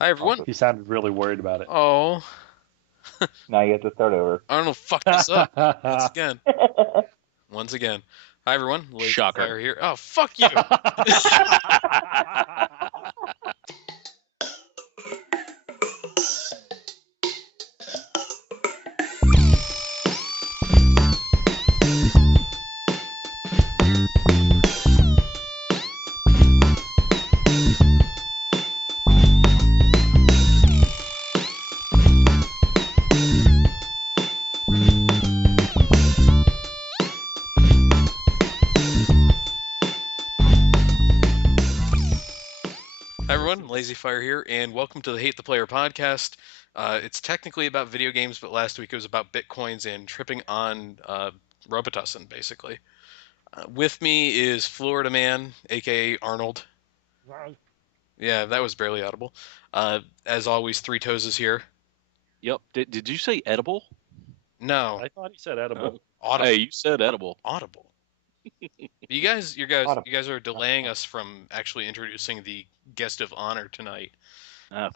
Hi everyone. Awesome. He sounded really worried about it. Oh, Now you have to start over. I don't know. Fuck this up once again. Once again. Hi everyone. Lazy Shocker. Fire here. Oh, fuck you. Hi everyone. Lazy Fire here, and welcome to the Hate the Player podcast. It's technically about video games, but last week it was about bitcoins and tripping on Robitussin, basically. With me is Florida Man, aka Arnold. Yeah, that was barely audible. As always, Three Toes is here. Yep. Did you say edible? No, I thought he said edible. audible. Hey, you said edible. Audible. You guys Audible. are delaying us from actually introducing the guest of honor tonight.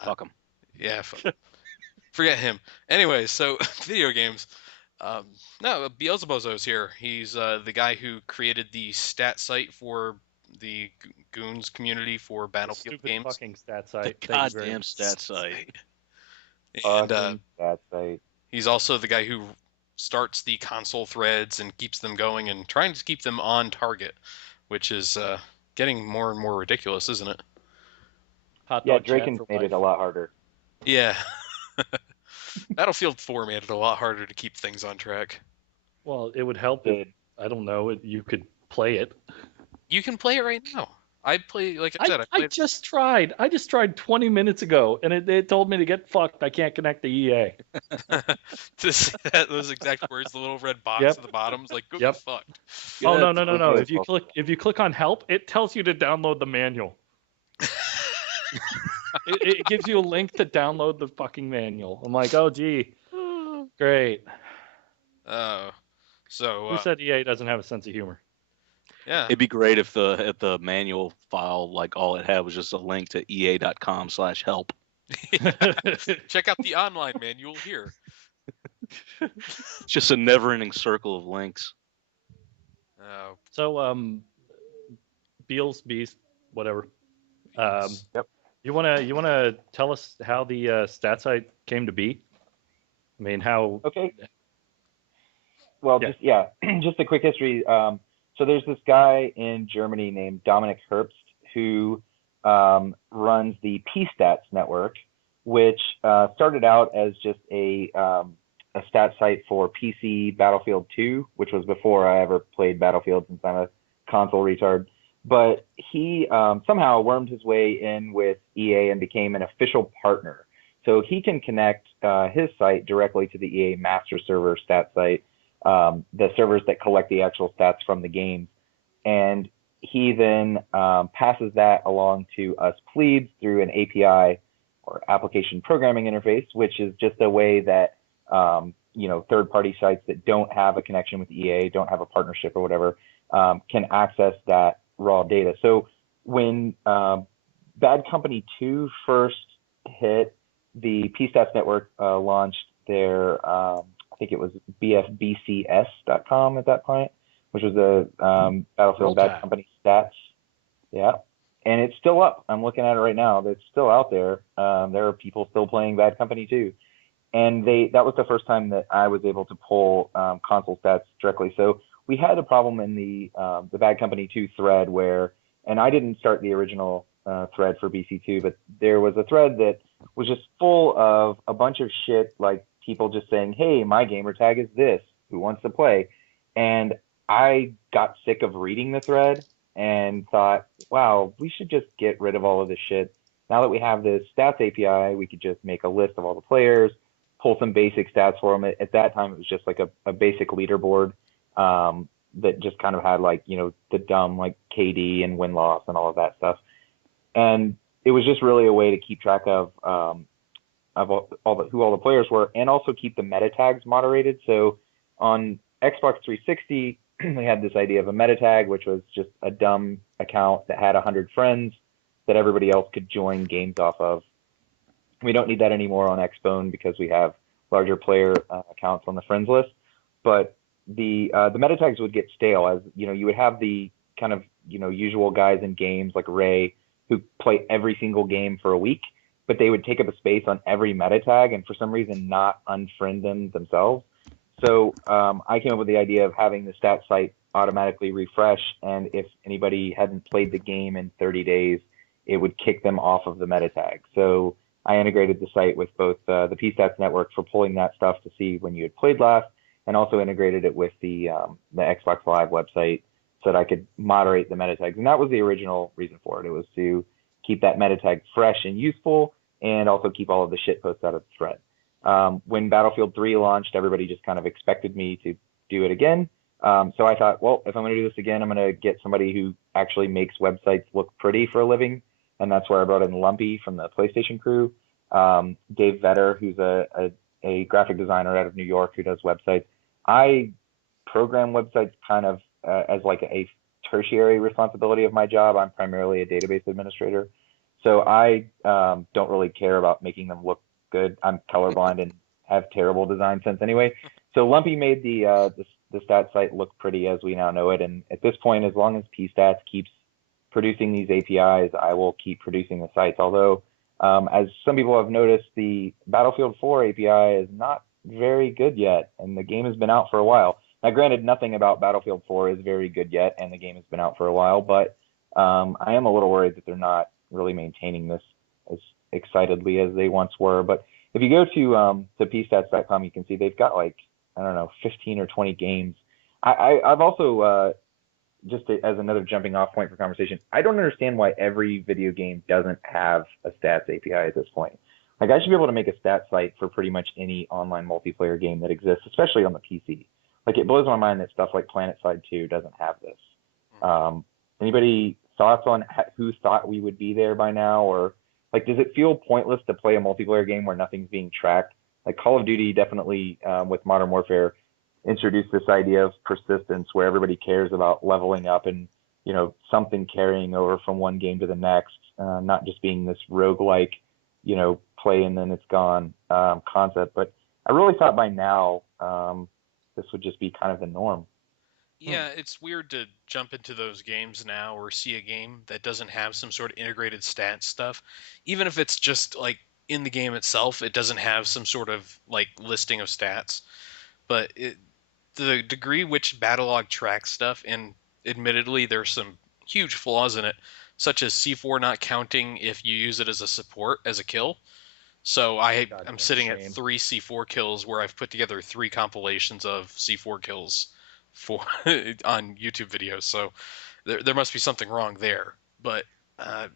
Fuck him. Yeah, forget him. Anyway, so video games. No, Beelzebozo's here. He's the guy who created the stat site for the Goons community for Battlefield Stupid games. fucking stat The site. Thank you very goddamn much. stat site. And Awesome. That's right. he's also the guy who starts the console threads and keeps them going and trying to keep them on target, which is getting more and more ridiculous, isn't it? Hot Yeah, dog chat Draken's for made life. it a lot harder. Yeah. Battlefield 4 made it a lot harder to keep things on track. Well, it would help if, I don't know, you could play it. You can play it right now. I play, like I said, I I played. just tried. I just tried 20 minutes ago, and it told me to get fucked. I can't connect to EA. to see those exact words, the little red box Yep. at the bottom is like, go Yep. get fucked. Oh, no, Get no, no, no. Okay, If you click on help, it tells you to download the manual. It gives you a link to download the fucking manual. I'm like, oh, gee. Great. So Who said EA doesn't have a sense of humor? yeah, It'd be great if the manual file, like, all it had was just a link to ea.com/help. check out the online manual here. It's just a never-ending circle of links. So, Beals, Beast, whatever. Yep. You wanna tell us how the stat site came to be? I mean, how? Okay. Well, Yeah. just a quick history. So there's this guy in Germany named Dominic Herbst who runs the PStats network, which started out as just a stat site for PC Battlefield 2, which was before I ever played Battlefield since I'm a console retard. But he somehow wormed his way in with EA and became an official partner. So he can connect his site directly to the EA master server stat site, the servers that collect the actual stats from the games. And he then passes that along to us plebes through an API or application programming interface, which is just a way that third-party sites that don't have a connection with EA, don't have a partnership or whatever, can access that raw data. So when Bad Company 2 first hit, the PStats network launched their, I think it was bfbcs.com at that point, which was the Battlefield Roll Bad Tide. Company stats. Yeah. And it's still up. I'm looking at it right now. It's still out there. There are people still playing Bad Company 2. And that was the first time that I was able to pull console stats directly. So we had a problem in the Bad Company 2 thread where, and I didn't start the original thread for BC2, but there was a thread that was just full of a bunch of shit, like people just saying, hey, my gamer tag is this, who wants to play? And I got sick of reading the thread and thought, wow, we should just get rid of all of this shit. Now that we have this stats API, we could just make a list of all the players, pull some basic stats for them. At that time, it was just like a basic leaderboard that just kind of had like, the dumb like KD and win-loss and all of that stuff. And it was just really a way to keep track of who all the players were, and also keep the meta tags moderated. So on Xbox 360, we had this idea of a meta tag, which was just a dumb account that had 100 friends that everybody else could join games off of. We don't need that anymore on Xbone because we have larger player accounts on the friends list. But the meta tags would get stale, as you would have the kind of usual guys in games like Ray who play every single game for a week, but they would take up a space on every meta tag and for some reason not unfriend them themselves. So I came up with the idea of having the stat site automatically refresh, and if anybody hadn't played the game in 30 days, it would kick them off of the meta tag. So I integrated the site with both the PStats network for pulling that stuff to see when you had played last, and also integrated it with the Xbox Live website so that I could moderate the meta tags. And that was the original reason for it. It was to keep that meta tag fresh and useful, and also keep all of the shit posts out of the thread. When Battlefield 3 launched, everybody just kind of expected me to do it again. So I thought, well, if I'm going to do this again, I'm going to get somebody who actually makes websites look pretty for a living. And that's where I brought in Lumpy from the PlayStation crew. Dave Vetter, who's a graphic designer out of New York who does websites. I program websites kind of as like a tertiary responsibility of my job. I'm primarily a database administrator. So I don't really care about making them look good. I'm colorblind and have terrible design sense anyway. So Lumpy made the stat site look pretty as we now know it. And at this point, as long as PStats keeps producing these APIs, I will keep producing the sites. Although, as some people have noticed, the Battlefield 4 API is not very good yet, and the game has been out for a while. Now, granted, nothing about Battlefield 4 is very good yet, and the game has been out for a while, but I am a little worried that they're not really maintaining this as excitedly as they once were. But if you go to pstats.com, you can see they've got like, I don't know, 15 or 20 games. I've also, just as another jumping off point for conversation, I don't understand why every video game doesn't have a stats API at this point. Like, I should be able to make a stat site for pretty much any online multiplayer game that exists, especially on the PC. Like, it blows my mind that stuff like PlanetSide 2 doesn't have this. Anybody thoughts on who thought we would be there by now? Or, like, does it feel pointless to play a multiplayer game where nothing's being tracked? Like, Call of Duty definitely, with Modern Warfare, introduced this idea of persistence where everybody cares about leveling up and, something carrying over from one game to the next, not just being this roguelike, play and then it's gone concept. But I really thought by now this would just be kind of the norm. Yeah, it's weird to jump into those games now or see a game that doesn't have some sort of integrated stat stuff. Even if it's just like in the game itself, it doesn't have some sort of like listing of stats. But the degree which Battlelog tracks stuff, and admittedly there's some huge flaws in it, such as C4 not counting if you use it as a support, as a kill. So I'm Goddamn sitting at shame. 3 C4 kills where I've put together 3 compilations of C4 kills for on YouTube videos. So there must be something wrong there. But uh,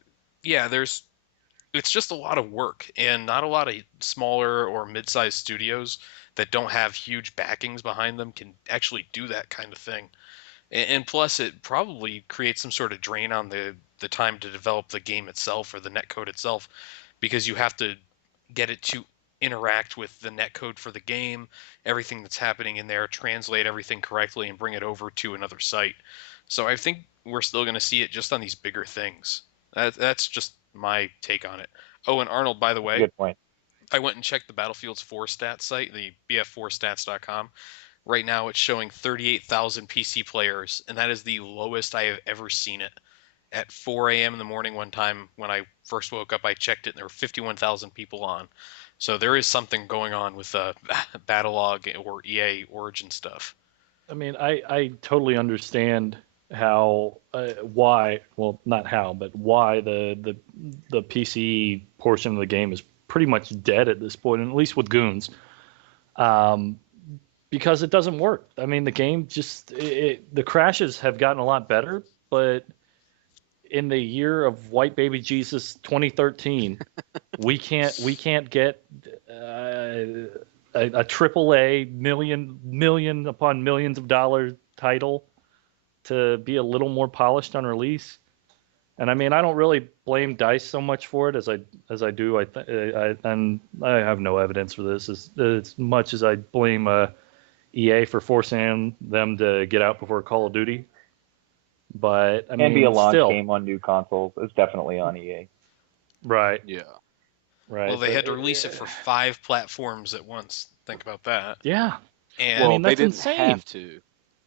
yeah, it's just a lot of work, and not a lot of smaller or mid-sized studios that don't have huge backings behind them can actually do that kind of thing. And plus, it probably creates some sort of drain on the time to develop the game itself or the netcode itself, because you have to get it to interact with the netcode for the game, everything that's happening in there, translate everything correctly, and bring it over to another site. So I think we're still going to see it just on these bigger things. That's just my take on it. Oh, and Arnold, by the That's a way, good point. I went and checked the Battlefield's 4 stats site, the bf4stats.com. Right now, it's showing 38,000 PC players, and that is the lowest I have ever seen it. At 4 a.m. in the morning one time when I first woke up, I checked it, and there were 51,000 people on. So there is something going on with Battlelog or EA Origin stuff. I mean, I totally understand why, well, not how, but why the PC portion of the game is pretty much dead at this point, and at least with goons, um, because it doesn't work. I mean, the game just the crashes have gotten a lot better, but in the year of White Baby Jesus 2013, we can't get a triple A million upon millions of dollar title to be a little more polished on release. And I mean, I don't really blame Dice so much for it as I do. And I have no evidence for this as much as I blame EA for forcing them to get out before Call of Duty. But I Can be a mean, launch still, game on new consoles. It's definitely on EA. right? Yeah. Right. Well, they But had to release it for 5 platforms at once. Think about that. yeah, I And Well, mean they that's didn't insane. have to.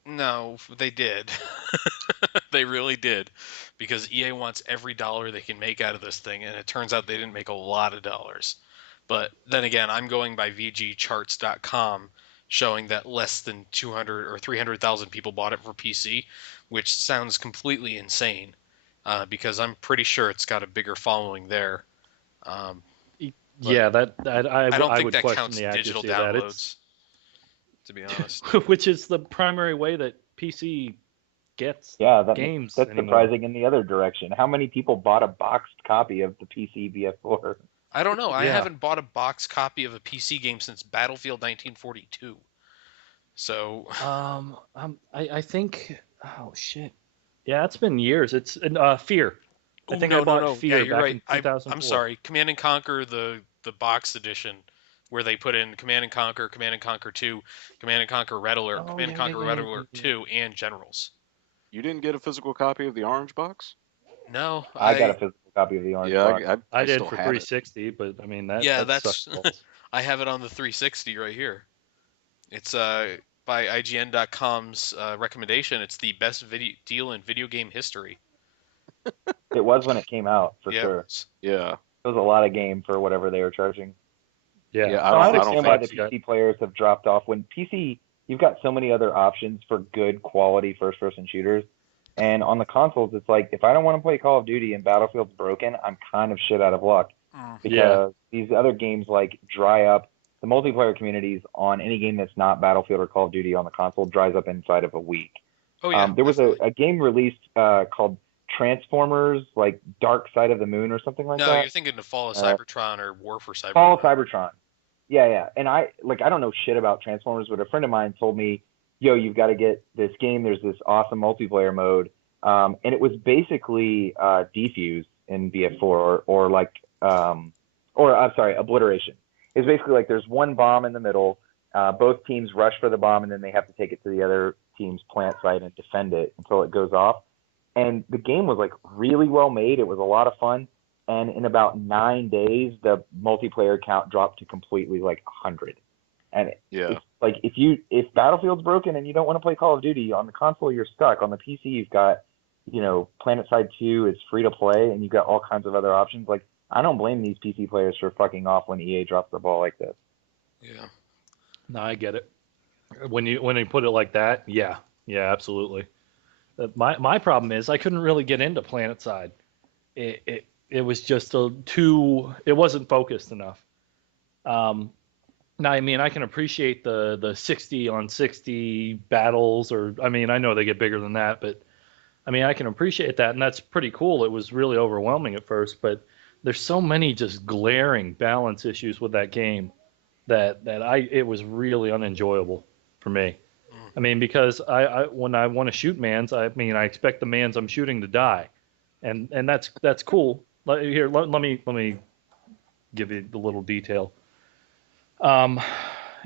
no, they did. They really did, because EA wants every dollar they can make out of this thing, and it turns out they didn't make a lot of dollars. But then again, I'm going by VGCharts.com, showing that less than 200 or 300,000 people bought it for PC, which sounds completely insane, because I'm pretty sure it's got a bigger following there. Um, but Yeah, that I don't I think would that question counts the digital accuracy of that. It's downloads, to be honest. which is the primary way that PC gets Yeah, games that's anymore. surprising in the other direction. How many people bought a boxed copy of the PC VS4? I don't know. I Yeah. haven't bought a box copy of a PC game since Battlefield 1942. So, I think. Oh shit. Yeah, it's been years. It's Fear. I oh think I no, no, bought no. Yeah, Fear you're back right. in I'm 2004. sorry. Command and Conquer, the box edition, where they put in Command and Conquer 2, Command and Conquer Red Alert, Oh Command and yeah, yeah, Conquer yeah, Red yeah, yeah, Alert yeah. 2, and Generals. You didn't get a physical copy of the orange box? No, I got a physical copy of the orange Yeah, box. I I did still for have it. 360, but I mean that yeah, that sucks that's balls. I have it on the 360 right here. It's by IGN.com's recommendation. It's the best video deal in video game history. It was when it came out, for Yeah, it sure. was. Yeah. It was a lot of game for whatever they were charging. Yeah, Yeah, I No, I don't 60 understand why think the bucks you got. PC players have dropped off. When PC, you've got so many other options for good quality first-person shooters, and on the consoles, it's like if I don't want to play Call of Duty and Battlefield's broken, I'm kind of shit out of luck Mm. Yeah, because these other games like dry up. The multiplayer communities on any game that's not Battlefield or Call of Duty on the console dries up inside of a week. Oh yeah, There was definitely. a game released called Transformers, like Dark Side of the Moon or something like No, you're that. thinking of Fall of Uh, Cybertron or War for Fall of Cybertron. Cybertron. Yeah, yeah. And I don't know shit about Transformers, but a friend of mine told me, "Yo, you've got to get this game. There's this awesome multiplayer mode." And it was basically defuse in BF4 or like or I'm sorry, obliteration. It's basically like there's one bomb in the middle. Both teams rush for the bomb, and then they have to take it to the other team's plant site and defend it until it goes off. And the game was like really well made. It was a lot of fun. And in about 9 days, the multiplayer count dropped to completely like 100. And Yeah. it's like if Battlefield's broken and you don't want to play Call of Duty on the console, you're stuck. On the PC, you've got PlanetSide 2. It's free to play, and you've got all kinds of other options. Like I don't blame these PC players for fucking off when EA drops the ball like this. Yeah. no, I get it. When you put it like that, yeah, yeah, absolutely. My problem is I couldn't really get into PlanetSide. It was just it wasn't focused enough. Um, Now, I mean, I can appreciate the 60 on 60 battles, or I mean, I know they get bigger than that, but I mean, I can appreciate that, and that's pretty cool. It was really overwhelming at first, but there's so many just glaring balance issues with that game that it was really unenjoyable for me. Mm. I mean, because I when I want to shoot mans, I mean, I expect the mans I'm shooting to die, and that's cool. Let me give you the little detail. Um,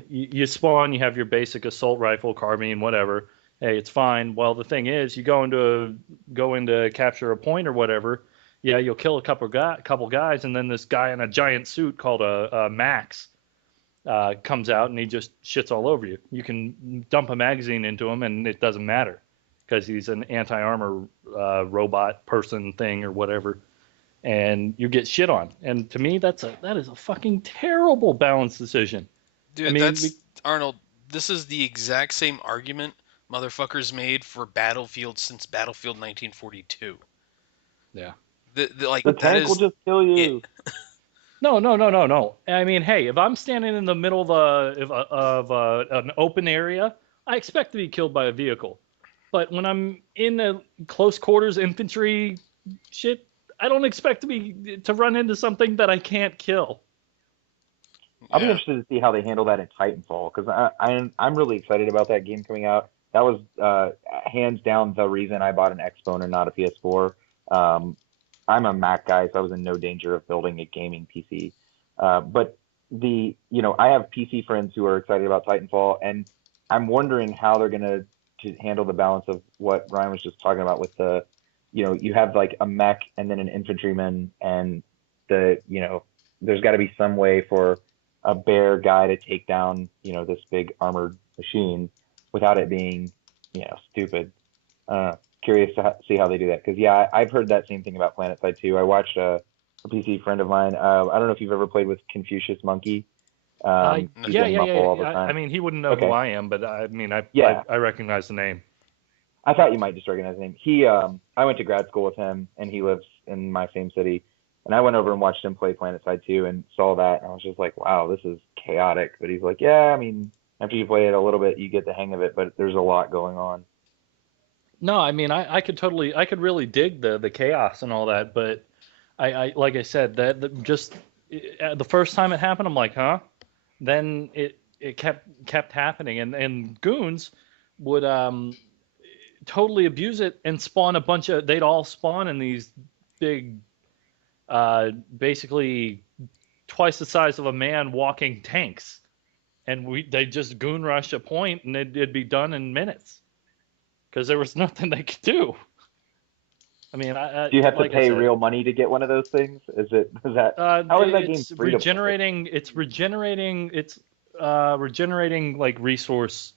you spawn, you have your basic assault rifle, carbine, whatever. Hey, it's fine. Well, the thing is, you go into capture a point or whatever. Yeah, you'll kill a couple guys, and then this guy in a giant suit called a Max comes out, and he just shits all over you. You can dump a magazine into him, and it doesn't matter because he's an anti-armor robot person thing or whatever, and you get shit on. And to me, that is a fucking terrible balance decision. I Dude, mean, that's Arnold. This is the exact same argument motherfuckers made for Battlefield since Battlefield 1942. yeah. Like The that tank will is just kill it. you. No, no, no, no, no. I mean, hey, if I'm standing in the middle of an open area, I expect to be killed by a vehicle. But when I'm in a close quarters infantry shit, I don't expect to run into something that I can't kill. I'll be Yeah. interested to see how they handle that in Titanfall because I'm really excited about that game coming out. That was hands down the reason I bought an Xbone and not a PS4. Um, I'm a Mac guy, so I was in no danger of building a gaming PC. But I have PC friends who are excited about Titanfall, and I'm wondering how they're gonna to handle the balance of what Ryan was just talking about with you have like a mech and then an infantryman and the there's got to be some way for a bear guy to take down, this big armored machine without it being, stupid. Curious to see how they do that because yeah, I've heard that same thing about PlanetSide too. I watched a PC friend of mine. I don't know if you've ever played with Confucius Monkey. He's Yeah, in yeah, yeah, Muffle all the yeah. I time. mean, he wouldn't know who Okay, I am, but I mean, yeah, I recognize the name. I thought you might just recognize the name. I went to grad school with him, and he lives in my same city. And I went over and watched him play PlanetSide 2 and saw that, and I was just like, wow, this is chaotic. But he's like, yeah, I mean, after you play it a little bit, you get the hang of it, but there's a lot going on. No, I mean, I could really dig the chaos and all that, but like I said, the first time it happened, I'm like, huh? Then it kept happening, and goons would totally abuse it and spawn a bunch of. They'd all spawn in these big, basically twice the size of a man walking tanks, and they just goon rush a point, and it'd be done in minutes because there was nothing they could do. I mean, Do you have to like I pay said, real money to get one of those things? How is that game it's free to play? regenerating. It's regenerating like resource.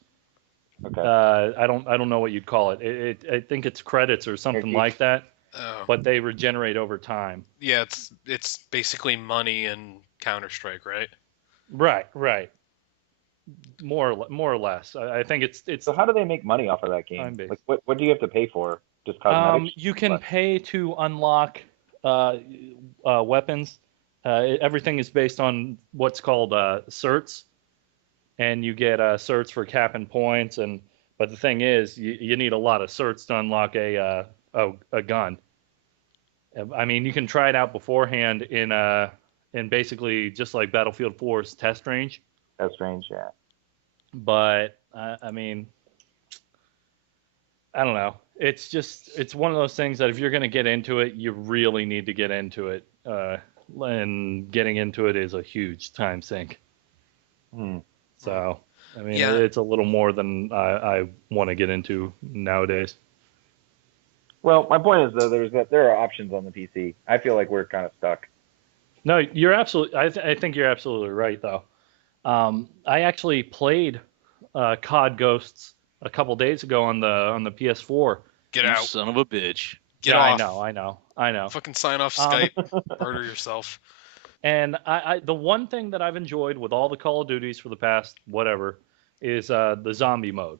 Okay. I don't know what you'd call it. I think it's credits or something Energy. like that, Oh, but they regenerate over time. yeah, it's basically money and Counter-Strike, right? Right, right. More or less. I think it's So how do they make money off of that time game? Like, based. what do you have to pay for? Just cosmetics? You can What? pay to unlock uh, weapons. Everything is based on what's called certs, and you get certs for cap and points. And but the thing is, you need a lot of certs to unlock a gun. I mean, you can try it out beforehand in basically just like Battlefield 4's test range. That's strange. Yeah. But I mean, I don't know. It's one of those things that if you're going to get into it, you really need to get into it. And getting into it is a huge time sink. Hmm. So, I mean, Yeah, it's a little more than I want to get into nowadays. Well, my point is though, there are options on the PC. I feel like we're kind of stuck. No, you're absolutely. I think you're absolutely right, though. I actually played COD Ghosts a couple days ago on the PS4. get You out, son of a bitch. get Yeah, off, I know. fucking sign off Um, Skype, murder yourself. and the one thing that I've enjoyed with all the Call of Duties for the past whatever is the zombie mode.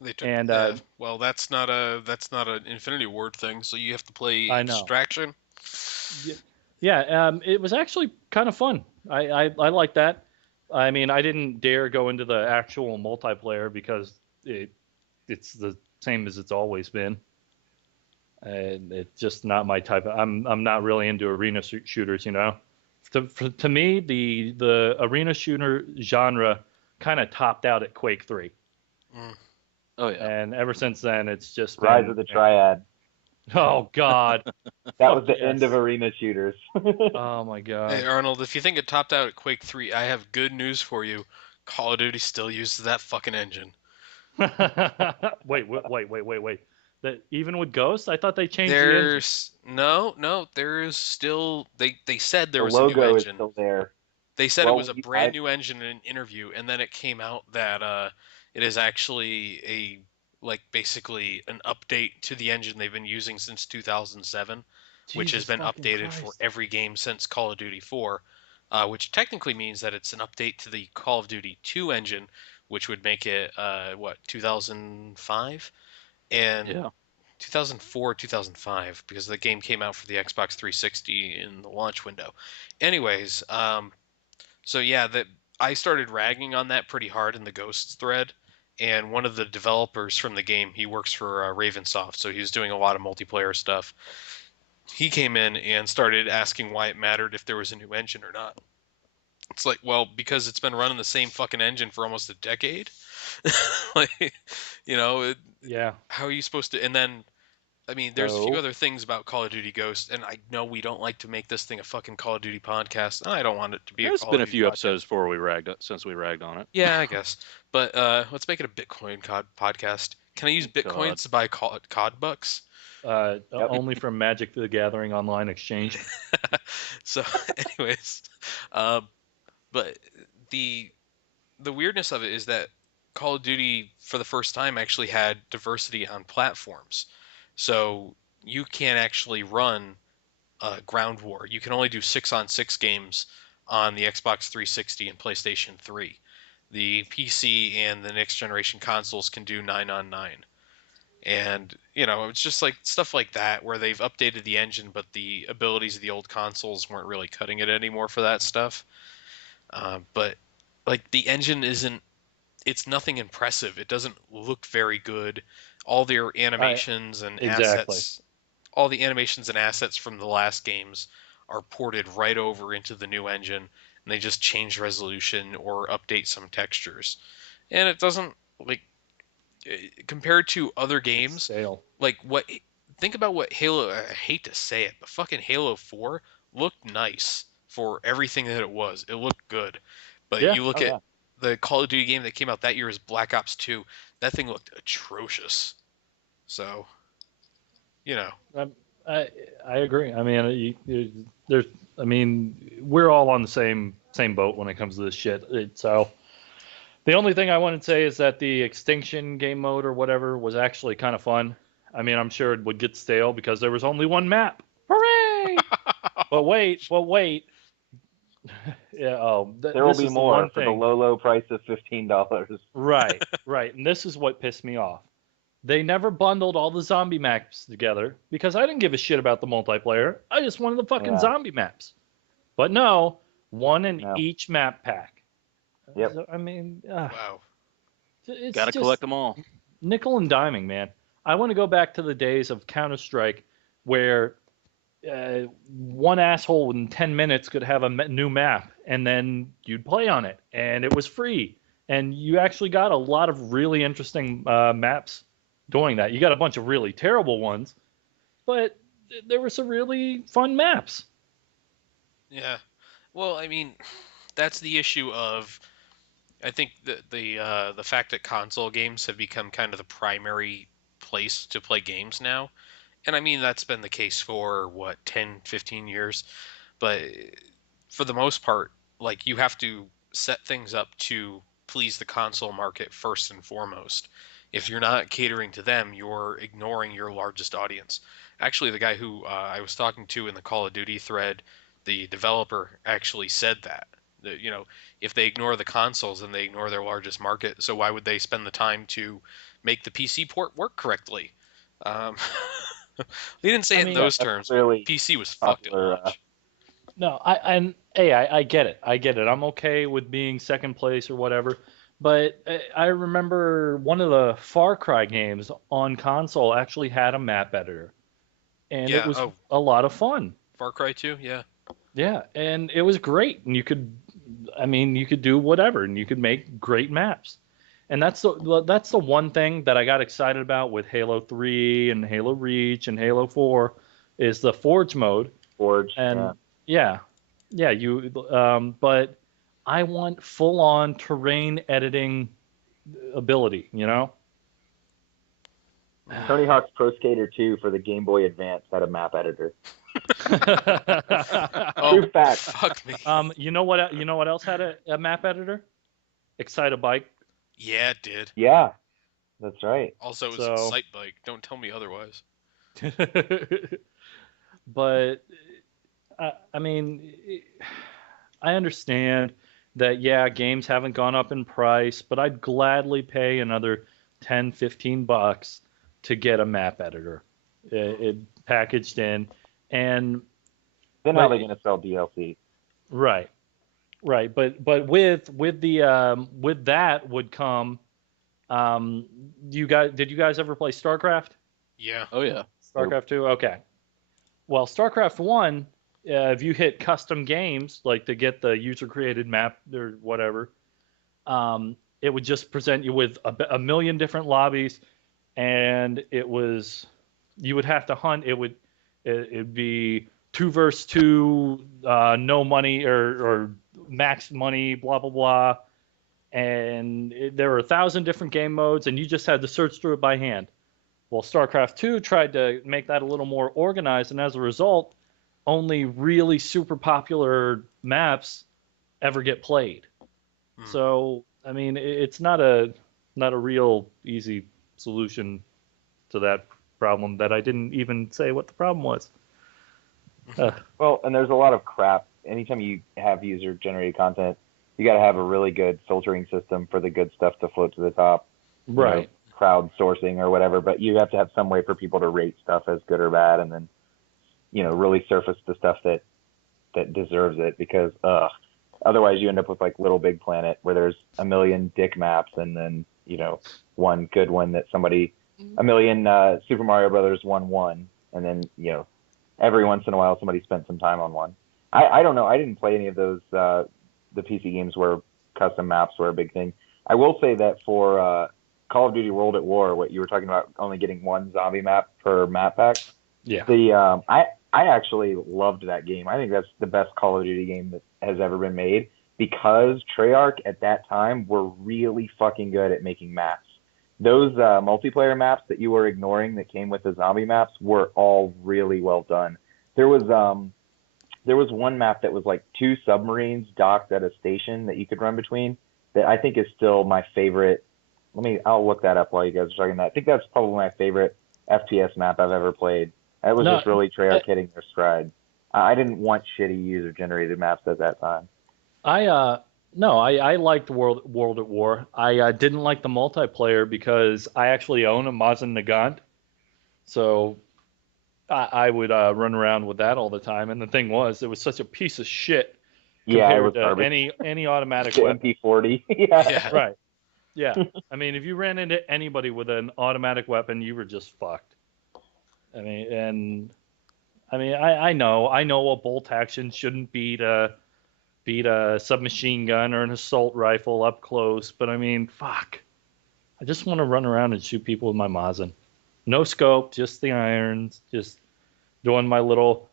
They took, And well, that's not an Infinity Ward thing, so you have to play I know. Extraction. Y- Yeah, it was actually kind of fun. I like that. I mean, I didn't dare go into the actual multiplayer because it's the same as it's always been. And it's just not my type. I'm not really into arena shooters, you know. To me, the arena shooter genre kind of topped out at Quake 3, Mm. Oh yeah. and ever since then, it's just Rise been of the Triad. oh God, That fuck was the end of yes. arena shooters. Oh my Hey God. Arnold, if you think it topped out at Quake 3, I have good news for you. Call of Duty still uses that fucking engine. Wait. That even with Ghost, I thought they changed the engine. No, there is still they said there The was a new logo is engine. still there. They said it Well, was a brand new engine in an interview, and then it came out that it is actually a like basically an update to the engine they've been using since 2007, which has Jesus been fucking updated for Christ. every game since Call of Duty 4, which technically means that it's an update to the Call of Duty 2 engine, which would make it what 2005 and Yeah. 2004, 2005, because the game came out for the Xbox 360 in the launch window. Anyways, so yeah, that I started ragging on that pretty hard in the Ghosts thread, and one of the developers from the game, he works for Ravensoft, so he was doing a lot of multiplayer stuff. He came in and started asking why it mattered if there was a new engine or not. It's like, well, because it's been running the same fucking engine for almost a decade. Like, you know, Yeah. how are you supposed to? And then I mean, there's a few So other things about Call of Duty Ghosts, and I know we don't like to make this thing a fucking Call of Duty podcast. I don't want it to be a There's Call of been a Duty few podcast. episodes before we ragged since we ragged on it. Yeah, I guess. But let's make it a Bitcoin COD podcast. Can I use God. Bitcoins to buy COD bucks? Yep. only from Magic the Gathering Online Exchange. So, anyways, uh, but the the weirdness of it is that Call of Duty for the first time actually had diversity on platforms. So you can't actually run Ground War. You can only do 6-on-6 games on the Xbox 360 and PlayStation 3. The PC and the next generation consoles can do 9-on-9. And, it's just like stuff like that where they've updated the engine, but the abilities of the old consoles weren't really cutting it anymore for that stuff. But, like, the engine isn't, it's nothing impressive. It doesn't look very good. All their I animations and exactly. assets all the animations and assets from the last games are ported right over into the new engine, and they just change resolution or update some textures. And it doesn't like compared to other It's games, stale. like what think about what Halo I hate to say it, but fucking Halo 4 looked nice for everything that it was. It looked good. But Yeah. you look Oh at yeah. the Call of Duty game that came out that year is Black Ops 2. That thing looked atrocious. So, you know, Um, I I agree. I mean, there's. I mean, we're all on the same boat when it comes to this shit. So the only thing I want to say is that the extinction game mode or whatever was actually kind of fun. I mean, I'm sure it would get stale because there was only one map. Hooray! But wait. Yeah. Oh, There will this be is the more one for the thing. low price of $15. Right. And this is what pissed me off. They never bundled all the zombie maps together because I didn't give a shit about the multiplayer. I just wanted the fucking Yeah. zombie maps. But no, one in No. each map pack. Yep. So, I mean, wow. it's Gotta just collect them all. nickel and diming, man. I want to go back to the days of Counter Strike where one asshole in 10 minutes could have a new map and then you'd play on it and it was free. And you actually got a lot of really interesting maps doing that. You got a bunch of really terrible ones, but there were some really fun maps. Yeah. Well, I mean, that's the issue of I think the fact that console games have become kind of the primary place to play games now. And I mean that's been the case for what 10, 15 years, but for the most part, like you have to set things up to please the console market first and foremost. If you're not catering to them, you're ignoring your largest audience. Actually, the guy who I was talking to in the Call of Duty thread, the developer actually said that. If they ignore the consoles, then they ignore their largest market. So why would they spend the time to make the PC port work correctly? Um, they didn't say I it in mean, Yeah, those that's terms, but clearly PC was fucked at popular. launch. no, I get it. I get it. I'm okay with being second place or whatever. But I remember one of the Far Cry games on console actually had a map editor, and it Yeah. was Oh, a lot of fun. Far Cry 2. Yeah. Yeah, and it was great. And I mean, you could do whatever, and you could make great maps. And that's the one thing that I got excited about with Halo 3 and Halo Reach and Halo 4 is the Forge mode. Forge. Yeah. And yeah, yeah, but I want full on terrain editing ability, you know? Tony Hawk's Pro Skater 2 for the Game Boy Advance had a map editor. Oh, True fact. fuck me. You know what else had a map editor? Excitebike. Yeah, it did. Yeah, that's right. Also, it was So, Excite Bike. Don't tell me otherwise. but I mean, I understand that, yeah, games haven't gone up in price, but I'd gladly pay another 10, $15 to get a map editor, it packaged in. And, Then how are but, they going to sell DLC? right, right. But with that would come, did you guys ever play StarCraft? Yeah. Oh yeah. Nope. StarCraft 2? Okay. Well, StarCraft 1, if you hit custom games, like to get the user created map or whatever, it would just present you with a million different lobbies, and you would have to hunt. It'd be two versus two, no money or max money, blah, blah, blah. And there were 1,000 different game modes, and you just had to search through it by hand. Well, StarCraft 2 tried to make that a little more organized, and as a result, only really super popular maps ever get played. Hmm. So, I mean, it's not a real easy solution to that problem that I didn't even say what the problem was. Uh, Well, and there's a lot of crap. Anytime you have user generated content, you got to have a really good filtering system for the good stuff to float to the top. You know, right. crowdsourcing or whatever. But you have to have some way for people to rate stuff as good or bad, and then really surface the stuff that deserves it. Because otherwise you end up with like Little Big Planet, where there's a million dick maps, and then one good one that somebody a million Super Mario Brothers 1-1, and then every once in a while somebody spent some time on one. I don't know. I didn't play any of those the PC games where custom maps were a big thing. I will say that for Call of Duty World at War, what you were talking about, only getting one zombie map per map pack. Yeah. I actually loved that game. I think that's the best Call of Duty game that has ever been made, because Treyarch at that time were really fucking good at making maps. Those multiplayer maps that you were ignoring that came with the zombie maps were all really well done. There was one map that was like two submarines docked at a station that you could run between, that I think is still my favorite. I'll look that up while you guys are talking. That I think that's probably my favorite FPS map I've ever played. That was No, just really I, Treyarch hitting their stride. I didn't want shitty user generated maps at that time. I no, I liked World at War. I didn't like the multiplayer because I actually own a Mazen Nagant, so I would run around with that all the time. And the thing was, it was such a piece of shit Yeah, it was compared to garbage. any automatic The weapon. MP40. Yeah. Yeah. Right. Yeah. I mean, if you ran into anybody with an automatic weapon, you were just fucked. I mean, I know a bolt action shouldn't beat a submachine gun or an assault rifle up close, but I mean, fuck. I just want to run around and shoot people with my Mosin. No scope, just the irons, just doing my little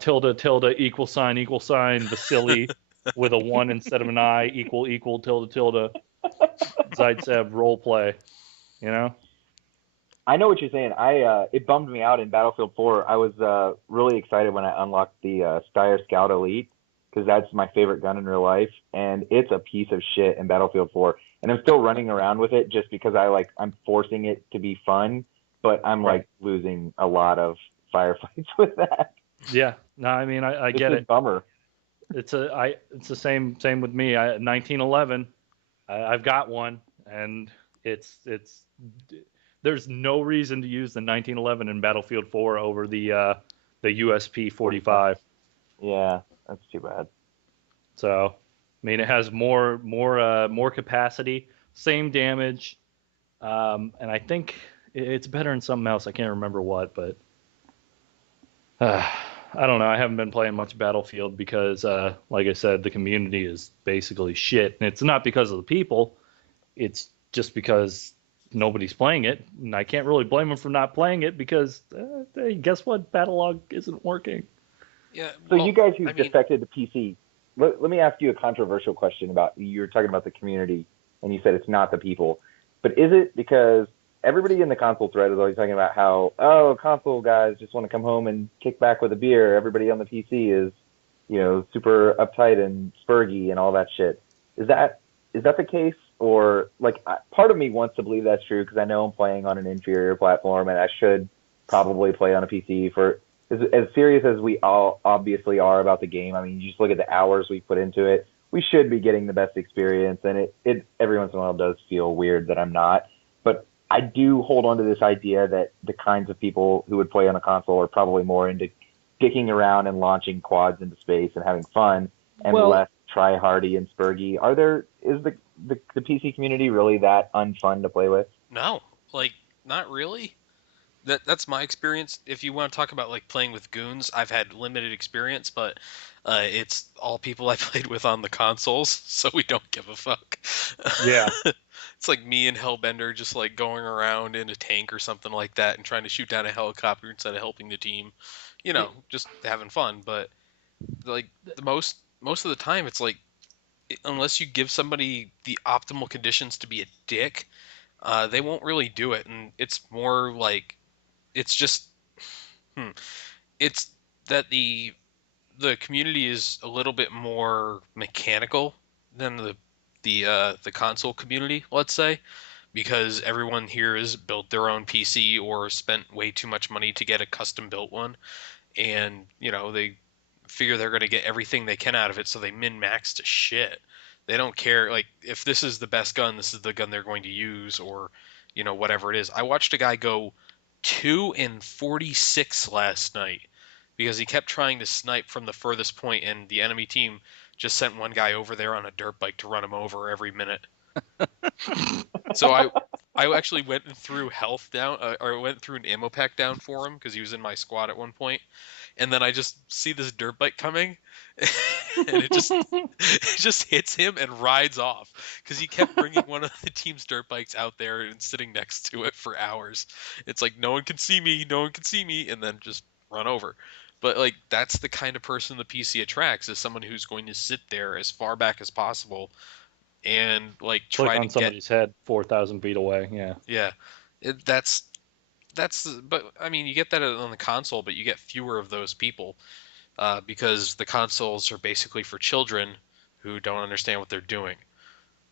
tilde tilde equal sign Vasily with a one instead of an I, equal tilde tilde Zaitsev role play. You know? I know what you're saying. It bummed me out in Battlefield 4. I was really excited when I unlocked the Steyr Scout Elite, because that's my favorite gun in real life, and it's a piece of shit in Battlefield 4. And I'm still running around with it just because I'm forcing it to be fun, but I'm Right. like losing a lot of firefights with that. Yeah. No, I mean, I It's get a it. bummer. It's the same with me. 1911. I've got one, and it's there's no reason to use the 1911 in Battlefield 4 over the USP 45. 45. Yeah, that's too bad. So, I mean, it has more capacity, same damage, and I think it's better in something else. I can't remember what, but I don't know. I haven't been playing much Battlefield because, like I said, the community is basically shit, and it's not because of the people. It's just because nobody's playing it, and I can't really blame them for not playing it because, hey, guess what? Battlelog isn't working. Yeah. So you Well, guys who I mean, defected to PC, let me ask you a controversial question about, you were talking about the community, and you said it's not the people. But is it because everybody in the console thread is always talking about how, oh, console guys just want to come home and kick back with a beer. Everybody on the PC is, super uptight and spurgy and all that shit. Is that the case? Or like, part of me wants to believe that's true because I know I'm playing on an inferior platform and I should probably play on a PC for as serious as we all obviously are about the game. I mean, you just look at the hours we put into it. We should be getting the best experience, and it every once in a while does feel weird that I'm not. But I do hold on to this idea that the kinds of people who would play on a console are probably more into dicking around and launching quads into space and having fun, and Well, less try hardy and spurgy. Is the PC community really that unfun to play with? no, like not really. That's my experience. If you want to talk about like playing with goons, I've had limited experience, but it's all people I played with on the consoles, so we don't give a fuck. yeah. It's like me and Hellbender just like going around in a tank or something like that and trying to shoot down a helicopter instead of helping the team. Just having fun. But like the most of the time, it's like unless you give somebody the optimal conditions to be a dick, they won't really do it, and it's more like it's just hmm, it's that the community is a little bit more mechanical than the console community, let's say, because everyone here has built their own PC or spent way too much money to get a custom built one, and they figure they're going to get everything they can out of it, so they min max to shit. They don't care, like, if this is the best gun, this is the gun they're going to use, or whatever it is. I watched a guy go 2 and 46 last night because he kept trying to snipe from the furthest point, and the enemy team just sent one guy over there on a dirt bike to run him over every minute. So I actually went through health down, or went through an ammo pack down for him because he was in my squad at one point, and then I just see this dirt bike coming, and it just hits him and rides off because he kept bringing one of the team's dirt bikes out there and sitting next to it for hours. It's like, no one can see me, no one can see me, and then just run over. But like, that's the kind of person the PC attracts, is someone who's going to sit there as far back as possible and like Click try to on get. somebody's head 4,000 feet away. Yeah. Yeah, that's but I mean, you get that on the console, but you get fewer of those people, because the consoles are basically for children who don't understand what they're doing.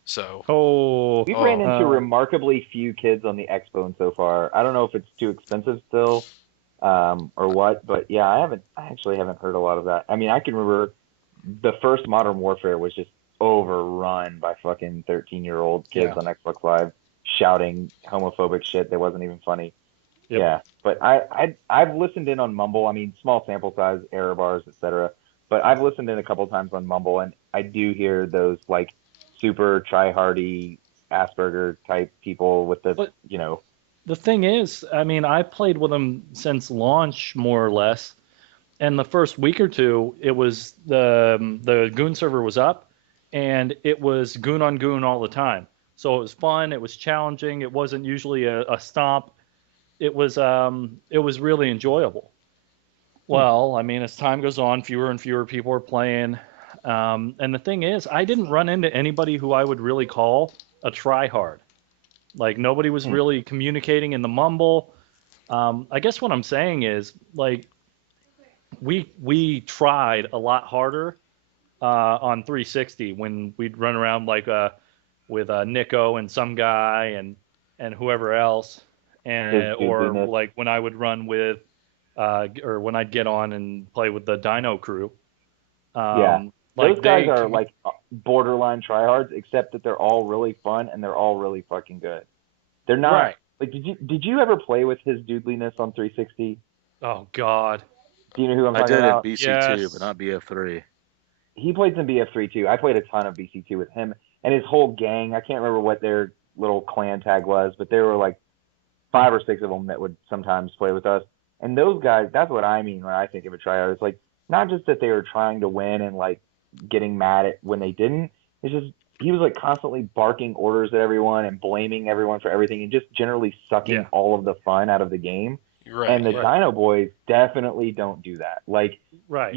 So, Oh, We've ran into uh, remarkably few kids on the Xbone so far. I don't know if it's too expensive still, or what, but yeah, I actually haven't heard a lot of that. I mean, I can remember the first Modern Warfare was just overrun by fucking 13-year-old kids yeah. on Xbox Live shouting homophobic shit that wasn't even funny. Yep. Yeah, but I've listened in on Mumble. I mean, small sample size, error bars, etc. But I've listened in a couple times on Mumble, and I do hear those like super try-hardy Asperger type people with the, But you know, the thing is, I mean, I played with them since launch, more or less. And the first week or two, it was the Goon server was up, and it was Goon on Goon all the time. So it was fun. It was challenging. It wasn't usually a stomp. It was really enjoyable. Well, I mean, as time goes on, fewer and fewer people are playing. And the thing is, I didn't run into anybody who I would really call a tryhard. Like, nobody was hmm, really communicating in the mumble. I guess what I'm saying is, like, we tried a lot harder on 360 when we'd run around like with Nico and some guy and whoever else, his and or goofiness. like when I would run with or when I'd get on and play with the Dino crew. Yeah, those Like guys they are like borderline tryhards, except that they're all really fun and they're all really fucking good. They're not right. like, did you ever play with his doodliness on 360? Oh God. Do you know who I'm I talking did in about? BC2, but Yes. not BF3. He played some BF3 too. I played a ton of BC2 with him and his whole gang. I can't remember what their little clan tag was, but there were like 5 or 6 of them that would sometimes play with us. And those guys, that's what I mean when I think of a tryout. It's like not just that they were trying to win and like getting mad at when they didn't. It's just he was like constantly barking orders at everyone and blaming everyone for everything and just generally sucking Yeah. all of the fun out of the game. right, And the yeah. Right. Dino Boys definitely don't do that. Like, Right.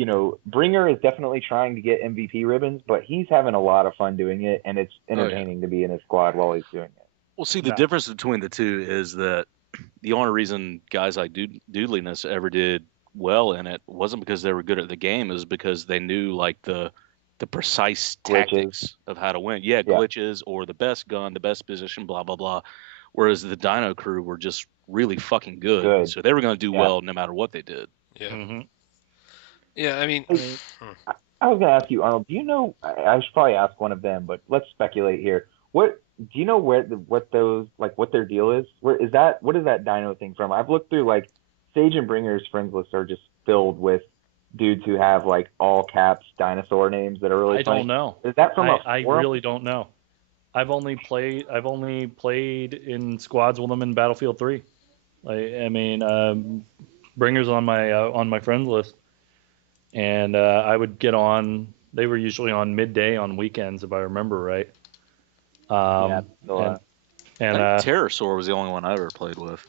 Bringer is definitely trying to get MVP ribbons, but he's having a lot of fun doing it, and it's Oh yeah. entertaining to be in his squad while he's doing it. Well, see, the No. difference between the two is that the only reason guys like Doodliness ever did well in it wasn't because they were good at the game, is because they knew like the precise Glitches, tactics of how to win. Yeah, yeah, glitches or the best gun, the best position, blah blah blah. Whereas the Dino crew were just really fucking good, good, so they were going to do yeah. well no matter what they did. Yeah. Hmm. Yeah, I mean, I Hey, mean, hmm. I was gonna ask you, Arnold. Do you know? I should probably ask one of them, but let's speculate here. What do you know? What those like? What their deal is? Where is that? What is that Dino thing from? I've looked through like Sage and Bringer's friends lists are just filled with dudes who have like all caps dinosaur names that are really I don't funny. know. Is that from a I forum? really don't know. I've only played in squads with them in Battlefield 3. I mean, Bringers on my friends list, and I would get on. They were usually on midday on weekends, if I remember right. Yeah, Um, so, and I and think Pterosaur was the only one I ever played with.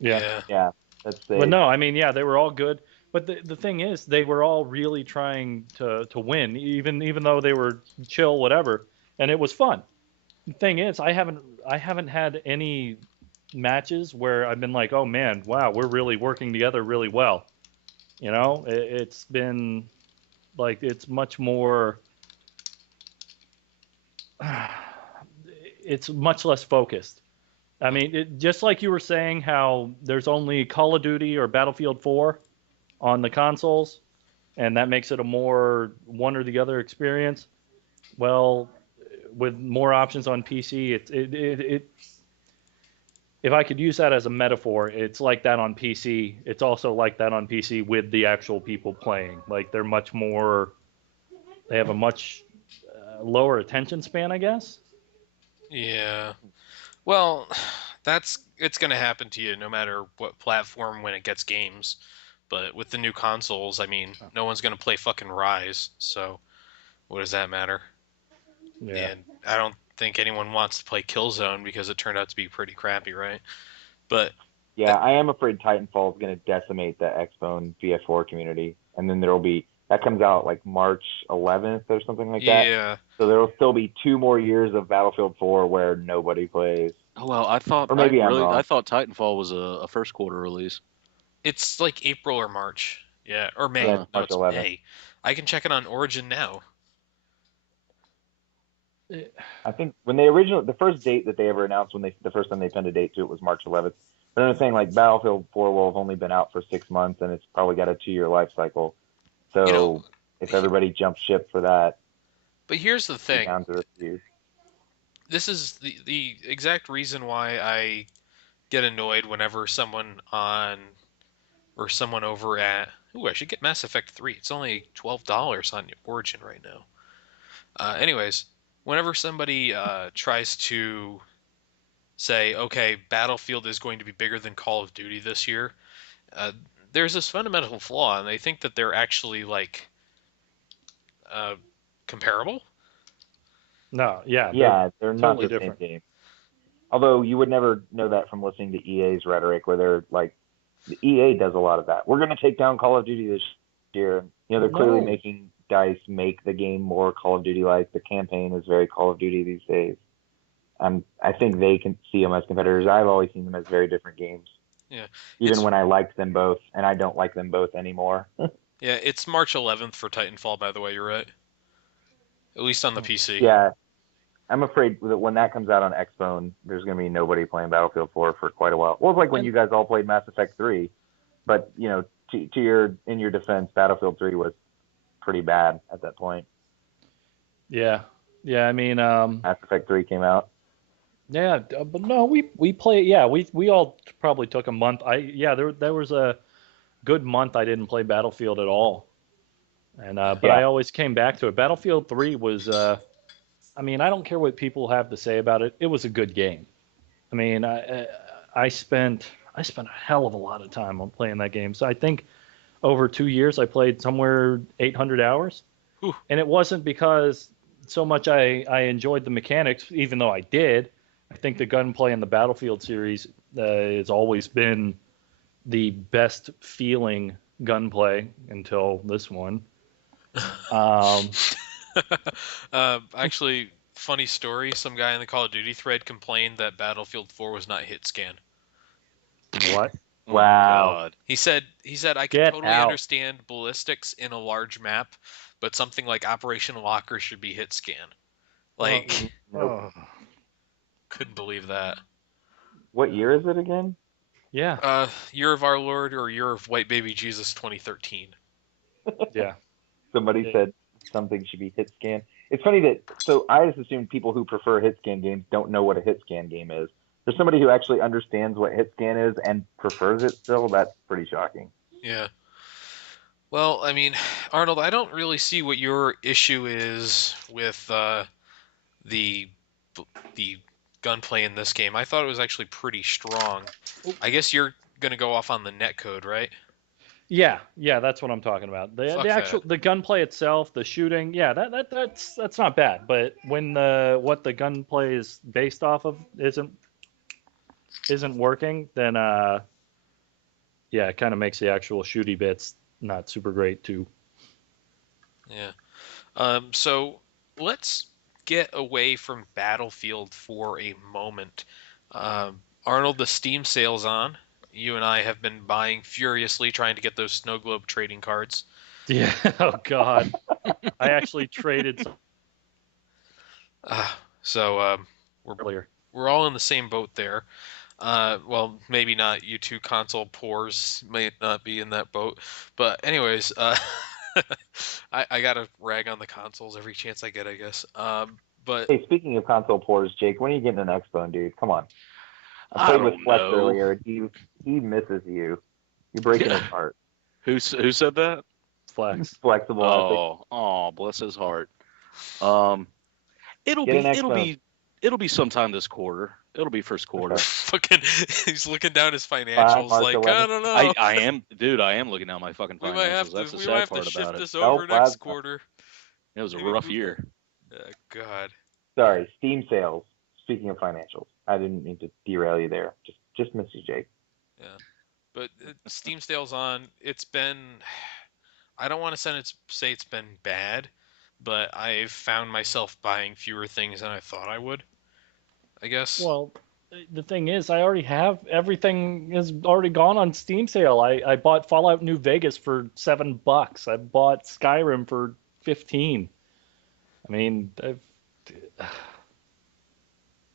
yeah, Yeah, yeah, that's but Sage. no, I mean, yeah, they were all good. But the thing is, they were all really trying to win, even though they were chill, whatever, and it was fun. the thing is, I haven't had any matches where I've been like, oh man, wow, we're really working together really well. You know, it's been like it's much more. It's much less focused. I Hmm. mean, just like you were saying, how there's only Call of Duty or Battlefield 4 on the consoles, and that makes it a more one or the other experience. Well, with more options on PC, if I could use that as a metaphor, it's like that on PC. It's also like that on PC with the actual people playing. Like they're much more, they have a much lower attention span, I guess. Yeah. Well, it's gonna happen to you no matter what platform when it gets games. But with the new consoles, I mean, no one's gonna play fucking Rise, so what does that matter? Yeah. And I don't think anyone wants to play Killzone because it turned out to be pretty crappy, right? But Yeah, that, I am afraid Titanfall is going to decimate the Xbone VF4 community, and then there'll be that comes out like March 11th or something like that. yeah, So there'll still be 2 more years of Battlefield 4 where nobody plays, Oh well, I thought or maybe I'm I wrong. thought Titanfall was a first quarter release. it's like April or March. Yeah, or Yeah, May. it's No, March it's 11th. May. I can check it on Origin now. I think when they originally the first date that they ever announced when they the first time they pinned a date to it was March 11th. But I'm saying like Battlefield 4 will have only been out for 6 months and it's probably got a 2 year life cycle. You know, So if he- everybody jumps ship for that, but here's the be thing. down to refuse. This is the exact reason why I get annoyed whenever someone on or someone over at ooh, I should get Mass Effect 3. It's only $12 on Origin right now. Anyways, whenever somebody tries to say, okay, Battlefield is going to be bigger than Call of Duty this year, uh, there's this fundamental flaw, and they think that they're actually like uh, comparable. No, yeah, they're Yeah, they're not totally the same different. game. Although you would never know that from listening to EA's rhetoric, where they're like, the EA does a lot of that. We're going to take down Call of Duty this year. You know, they're clearly No, making DICE make the game more Call of Duty like. The campaign is very Call of Duty these days. I think they can see them as competitors. I've always seen them as very different games, Yeah, even it's when I liked them both, and I don't like them both anymore. yeah, it's March 11th for Titanfall. By the way, you're right. At least on the Hmm. PC. Yeah, I'm afraid that when that comes out on Xbone, there's going to be nobody playing Battlefield 4 for quite a while. Well, it's like when And you guys all played Mass Effect 3, but you know, to your in your defense, Battlefield 3 was pretty bad at that point. yeah, yeah. I mean, Mass Effect 3 came out. yeah, but no, we play. Yeah, we all probably took a month. Yeah, there was a good month I didn't play Battlefield at all, and but I Yeah, always came back to it. Battlefield 3 was. I mean, I don't care what people have to say about it. It was a good game. I mean, I spent a hell of a lot of time on playing that game. So I think over 2 years I played somewhere 800 hours, Whew. and it wasn't because so much I enjoyed the mechanics, even though I did. I think the gunplay in the Battlefield series has always been the best feeling gunplay until this one. Um, Actually, funny story. Some guy in the Call of Duty thread complained that Battlefield 4 was not hit scan. what? Oh my wow. god. He said I can Get totally out! understand ballistics in a large map, but something like Operation Locker should be hit scan. Uh, Like, Nope. oh, couldn't believe that. What year is it again? yeah, Year of Our Lord or Year of White Baby Jesus 2013. yeah. Somebody said something should be hit scan. It's funny that so I just assume people who prefer hit scan games don't know what a hit scan game is. For somebody who actually understands what hit scan is and prefers it still, that's pretty shocking. Yeah. Well, I mean, Arnold, I don't really see what your issue is with the the gunplay in this game. I thought it was actually pretty strong. I guess you're gonna go off on the netcode, right? Yeah, yeah, that's what I'm talking about. The Fuck actual that. the gunplay itself, the shooting, yeah, that's not bad. But when the what the gunplay is based off of isn't working, then yeah, it kind of makes the actual shooty bits not super great too. Yeah. So let's get away from Battlefield for a moment, Arnold, the Steam sale's on. You and I have been buying furiously, trying to get those Snow Globe trading cards. Yeah. Oh God. I actually traded some So we're earlier. we're all in the same boat there. Well, maybe not. You two console poors may not be in that boat, but anyways, I gotta rag on the consoles every chance I get, I guess. But Hey, speaking of console ports, Jake, when are you getting an X-Bone, dude? Come on. I I played with don't Flex know. earlier, and he misses you. You're breaking his heart. Who said that? Flex. Flexible ethics. Oh, bless his heart. Um, it'll Get an be it'll X-Bone. be it'll be sometime this quarter. It'll be first quarter. Okay. fucking, he's looking down his By financials March like, I 11th. don't know. I am, dude. I am looking at my fucking We might have financials. to That's the we might sad have to part about shift it. this No over next plasma. quarter. It was a Maybe rough move year. God. Sorry, Steam sales. Speaking of financials, I didn't mean to derail you there. Just miss you, Jake. Yeah. But Steam sales on. It's been. I don't want to say it's been bad, but I've found myself buying fewer things than I thought I would, I guess. Well, the thing is, I already have everything is already gone on Steam sale. I bought Fallout New Vegas for $7. I bought Skyrim for 15. I mean,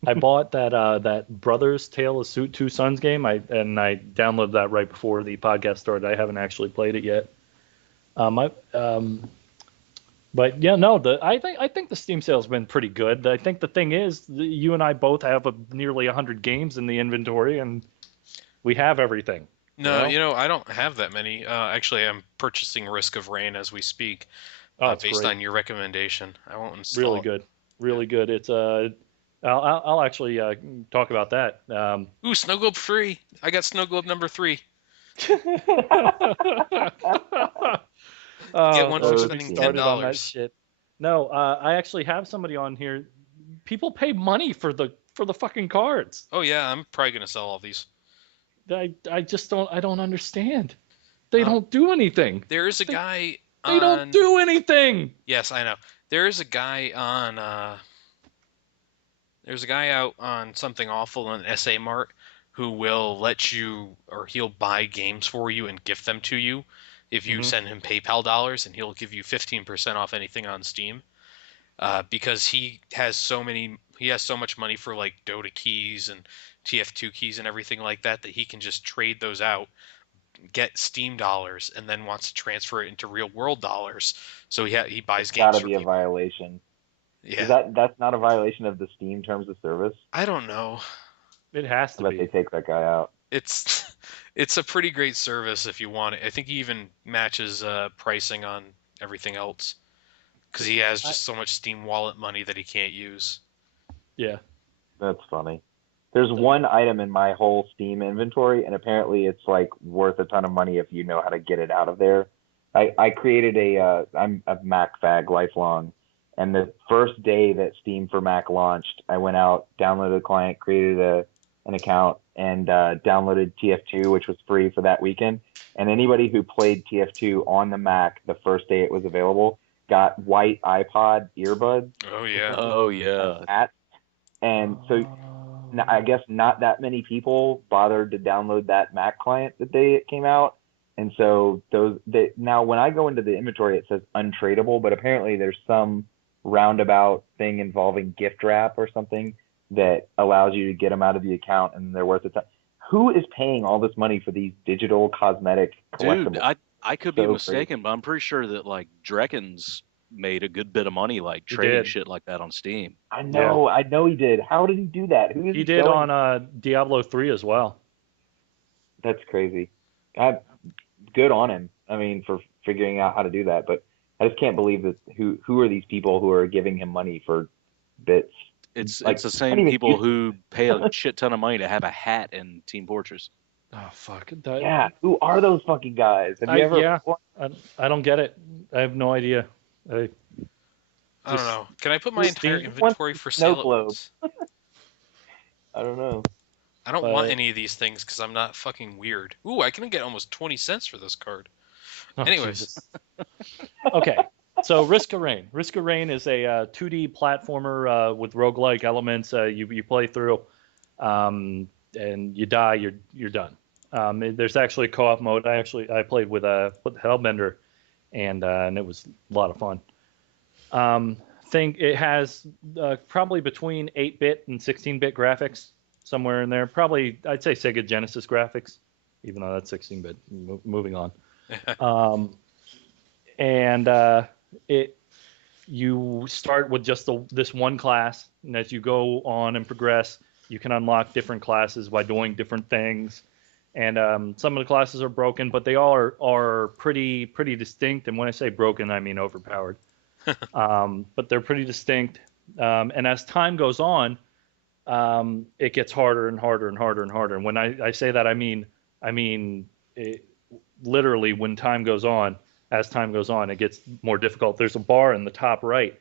I bought that Brothers Tale of Two Sons game. I downloaded that right before the podcast started. I haven't actually played it yet. I But yeah, no, I think the Steam sale's been pretty good. I think the thing is, you and I both have nearly 100 games in the inventory, and we have everything. You No, know? I don't have that many. Actually, I'm purchasing Risk of Rain as we speak, Oh, it's based great. on your recommendation. I won't Really install it. good. Yeah. Really good. It's I'll actually talk about that. Ooh, Snow Globe free. I got Snow Globe number 3. Get one for Don't get me spending ten started on that dollars. shit. No, I actually have somebody on here. People pay money for the fucking cards. Oh yeah, I'm probably gonna sell all these. I just don't understand. They Um, don't do anything. there is a They, guy they don't on. do anything. Yes, I know. There is a guy on. There's a guy out on Something Awful on SA Mart who will let you, or he'll buy games for you and gift them to you if you Hmm. send him PayPal dollars, and he'll give you 15% off anything on Steam. Because he has so much money for like Dota keys and TF2 keys and everything like that that he can just trade those out, get Steam dollars, and then wants to transfer it into real world dollars. So he It's buys got games to for be a people. violation. Is Yeah, that's not a violation of the Steam terms of service? I don't know. It has I to bet they be. take that guy out. It's it's a pretty great service if you want it. I think he even matches pricing on everything else because he has I, just so much Steam Wallet money that he can't use. yeah. That's funny. There's one item in my whole Steam inventory, and apparently it's like worth a ton of money if you know how to get it out of there. I created I'm a Mac fag lifelong, and the first day that Steam for Mac launched, I went out, downloaded a client, created an account, and downloaded TF2, which was free for that weekend. And anybody who played TF2 on the Mac the first day it was available got white iPod earbuds, Oh yeah. Oh yeah, hats, and so I guess not that many people bothered to download that Mac client the day it came out. And so now when I go into the inventory, it says untradeable, but apparently there's some roundabout thing involving gift wrap or something that allows you to get them out of the account and they're worth a ton. Who is paying all this money for these digital cosmetic dude. collectibles? I could be So mistaken, crazy. but I'm pretty sure that like Drekken's made a good bit of money like He trading did. shit like that on Steam. Yeah. I know he did. How did he do that? Who is He he did showing? on Diablo 3 as well. That's crazy. Good on him. I mean, for figuring out how to do that. But I just can't believe that who are these people who are giving him money for bits? It's Like the I don't same even people who pay a shit ton of money to have a hat in Team Fortress. Oh fuck. yeah, who are those fucking guys? Have you ever? Yeah. I don't get it. I have no idea. I I don't just know. Can I put my Who entire Steam, wants inventory the for snow sale at globe? once? I don't know. I don't want but any of these things because I'm not fucking weird. Ooh, I can get almost 20 cents for this card. oh Anyways, Jesus. Okay. So Risk of Rain. Risk of Rain is a 2D platformer with roguelike elements. You play through, and you die, you're done. There's actually a co-op mode. I played with Hellbender, and it was a lot of fun. Think it has probably between 8-bit and 16-bit graphics, somewhere in there. Probably I'd say Sega Genesis graphics, even though that's 16-bit. Moving on. And it you start with just this one class, and as you go on and progress, you can unlock different classes by doing different things. And some of the classes are broken, but they all are pretty distinct. And when I say broken, I mean overpowered. But they're pretty distinct. And as time goes on, it gets harder and harder and harder and harder. And when I say that, I mean it, literally when time goes on. As time goes on, it gets more difficult. There's a bar in the top right.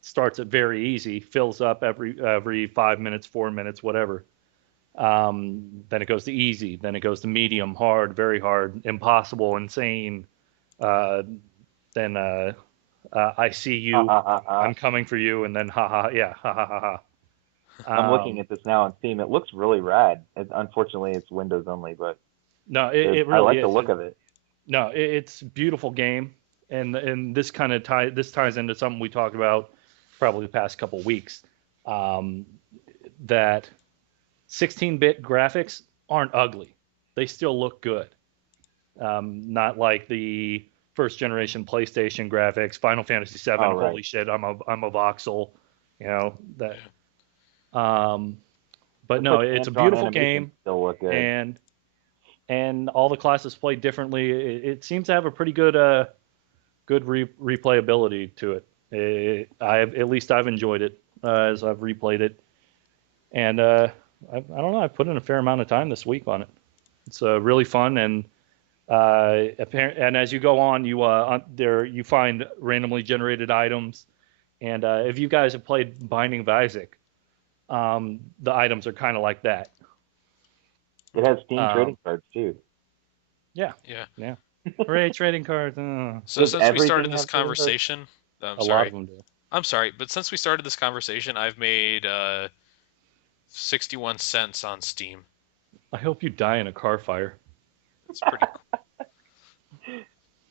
Starts at very easy, fills up every 5 minutes, 4 minutes, whatever. Then it goes to easy. Then it goes to medium, hard, very hard, impossible, insane. Then I see you. I'm coming for you. And then yeah, ha ha ha ha. I'm looking at this now on Steam. It looks really rad. Unfortunately, it's Windows only, but no, it really I like is. the look of it. No, it's a beautiful game, and this kind of ties into something we talked about probably the past couple weeks. That 16-bit graphics aren't ugly; they still look good. Not like the first generation PlayStation graphics, Final Fantasy VII. Oh, right. Holy shit, I'm a voxel, you know that. But no, it's a beautiful game, still look good. And all the classes play differently. It seems to have a pretty good replayability to it. At least I've enjoyed it as I've replayed it, and I don't know. I put in a fair amount of time this week on it. It's really fun, and as you go on, you find randomly generated items, and if you guys have played Binding of Isaac, the items are kind of like that. It has Steam trading cards too. Yeah. Hooray, trading cards. So since we started this conversation, a lot of them do. I'm sorry, but since we started this conversation, I've made 61 cents on Steam. I hope you die in a car fire. That's pretty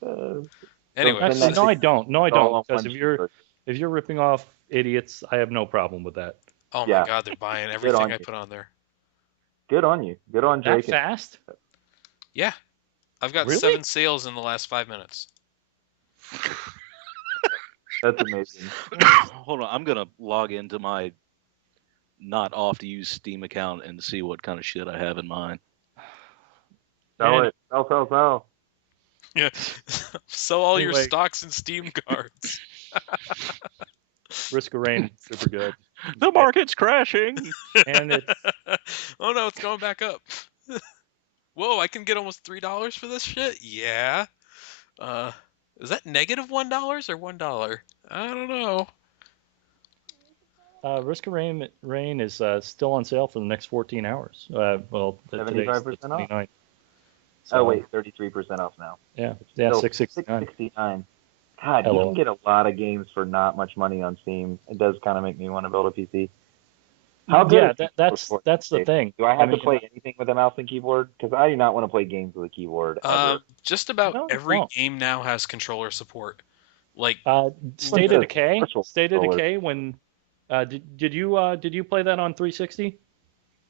cool. Anyway, actually, no, I don't. No, I don't. Because if you're ripping off idiots, I have no problem with that. Oh my God, they're buying everything I put on there. Good on you. Good on Jake. That fast? Yeah. I've got 7 sales in the last 5 minutes. That's amazing. Hold on, I'm gonna log into my not off to use Steam account and see what kind of shit I have in mind. Sell. Yeah. Sell all your stocks and Steam cards. Risk of Rain, super good. The market's crashing. And it's oh no, it's going back up. Whoa, I can get almost $3 for this shit? Yeah. Is that negative $1 or $1? I don't know. Risk of Rain is still on sale for the next 14 hours. Well, 75% off. So, oh wait, 33% off now. Yeah, $669. $669. God, you can get a lot of games for not much money on Steam. It does kind of make me want to build a PC. How good? Yeah, that's the thing. Do I have to play anything with a mouse and keyboard? Because I do not want to play games with a keyboard. Just about every game now has controller support. Like State of Decay. State of Decay. When did you play that on 360?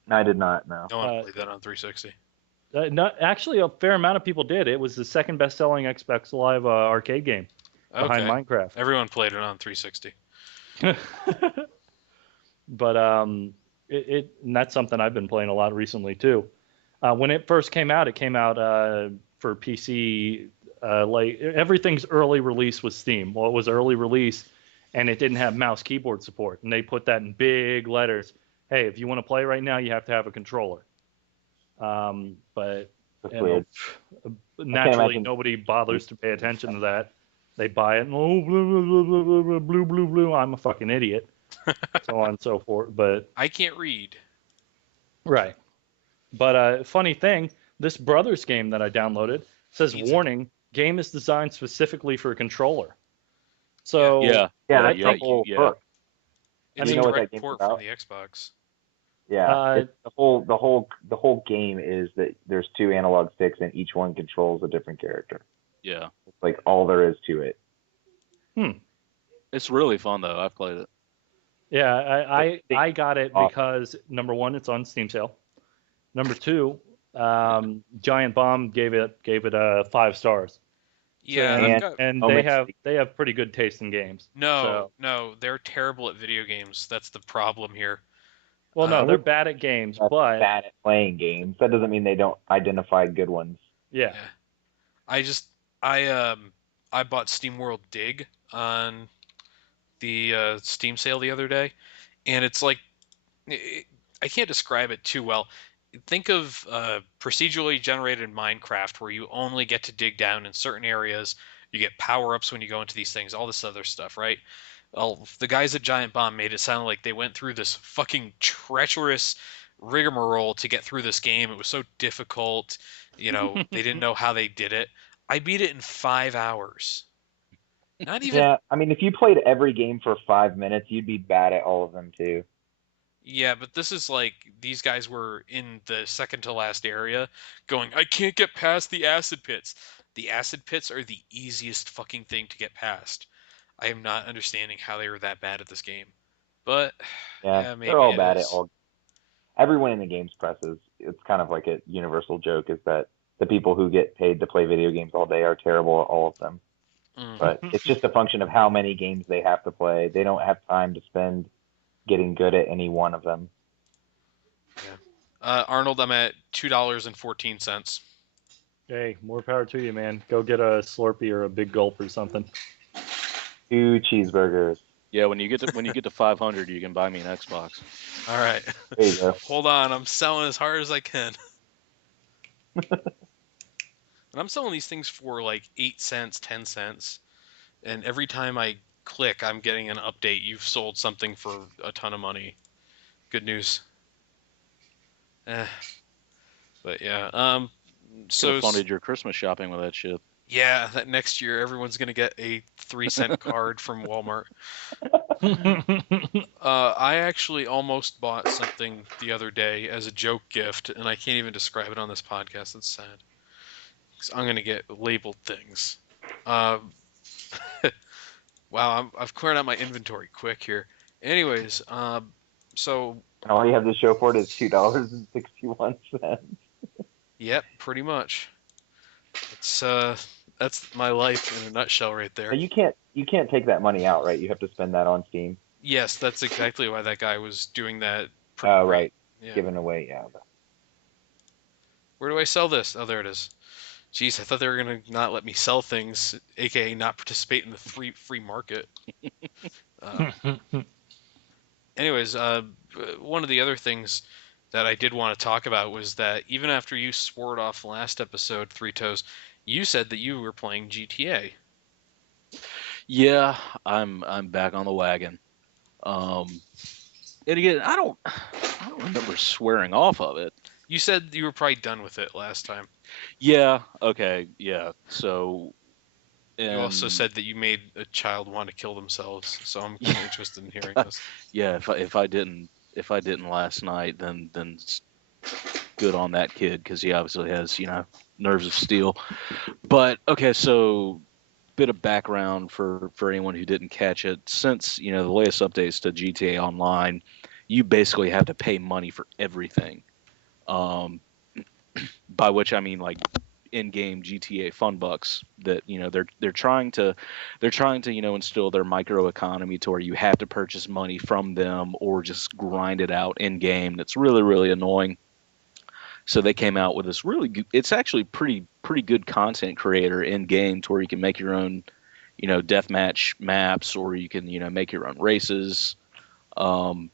No, I did not. No. No one played that on 360. No, actually, a fair amount of people did. It was the second best-selling Xbox Live arcade game behind Minecraft. Everyone played it on 360. But and that's something I've been playing a lot recently too. When it first came out, for PC. Like everything's early release with Steam. Well, it was early release, and it didn't have mouse keyboard support, and they put that in big letters. Hey, if you want to play right now, you have to have a controller. But naturally, nobody bothers to pay attention to that. They buy it, and blue. I'm a fucking idiot. So on and so forth. But I can't read. Right. But funny thing, this Brothers game that I downloaded says warning: game is designed specifically for a controller. Yeah, So Yeah, Yeah, yeah, I that's the yeah, think whole yeah. hook. it's You a know what mean, that direct game's port from about? the Xbox. Yeah, uh, it's the whole game is that there's two analog sticks and each one controls a different character. Yeah. It's like all there is to it. hmm. It's really fun though. I've played it. Yeah, The I thing got it awesome. because number one, it's on Steam sale. Number two, Giant Bomb gave it a 5 stars. So Yeah, I've and And got and moments they have pretty good taste in games. no, So no, they're terrible at video games. That's the problem here. well, no, and Um, they're there's bad at games, that's but bad at playing games. That doesn't mean they don't identify good ones. yeah. yeah, I just I bought SteamWorld Dig on the Steam sale the other day, and it's like it, I can't describe it too well. Think of procedurally generated Minecraft where you only get to dig down in certain areas. You get power-ups when you go into these things, all this other stuff, right? Well, the guys at Giant Bomb made it sound like they went through this fucking treacherous rigmarole to get through this game. It was so difficult. They didn't know how they did it. I beat it in 5 hours. Not even. Yeah, I mean, if you played every game for 5 minutes, you'd be bad at all of them too. Yeah, but this is like these guys were in the second to last area going, I can't get past the acid pits. The acid pits are the easiest fucking thing to get past. I am not understanding how they were that bad at this game. But Yeah, yeah, they're maybe all it bad at is. all. Everyone in the games press is. It's kind of like a universal joke is that the people who get paid to play video games all day are terrible at all of them. Mm, But it's just a function of how many games they have to play. They don't have time to spend getting good at any one of them. yeah. Arnold, I'm at $2.14. Hey, more power to you, man. Go get a Slurpee or a big gulp or something. 2 cheeseburgers. Yeah, when you get to 500, you can buy me an Xbox. All right. There you go. Hold on, I'm selling as hard as I can. And I'm selling these things for like 8 cents, 10 cents. And every time I click, I'm getting an update. You've sold something for a ton of money. Good news. Eh, but yeah. Could have So funded your Christmas shopping with that shit. yeah, that next year everyone's gonna get a 3 cent card from Walmart. I actually almost bought something the other day as a joke gift, and I can't even describe it on this podcast. It's sad. 'Cause I'm gonna get labeled things. Uh, wow, I've cleared out my inventory quick here. Anyways, so And all you have to show for it is $2.61. yep, pretty much. It's that's my life in a nutshell right Now there. you can't take that money out, right? You have to spend that on Steam. Yes, that's exactly why that guy was doing that pretty Oh, great. right. Yeah. Given away, yeah. Where do I sell this? Oh, there it is. Jeez, I thought they were gonna not let me sell things, aka not participate in the free market. Uh, anyways, one of the other things that I did want to talk about was that even after you swore it off last episode, Three Toes, you said that you were playing GTA. Yeah, I'm back on the wagon. Um, and again, I don't remember swearing off of it. You said you were probably done with it last time. Yeah, okay, yeah. So, You also and said that you made a child want to kill themselves, so I'm kind of interested in hearing this. yeah, if I didn't last night, then good on that kid because he obviously has nerves of steel. But okay, so bit of background for anyone who didn't catch it. Since the latest updates to GTA Online, you basically have to pay money for everything. Um, by which I mean like in-game GTA fun bucks that they're trying to instill their micro economy to where you have to purchase money from them or just grind it out in game. That's really really annoying. So they came out with this really good, it's actually pretty good content creator in game to where you can make your own deathmatch maps or you can make your own races. Um,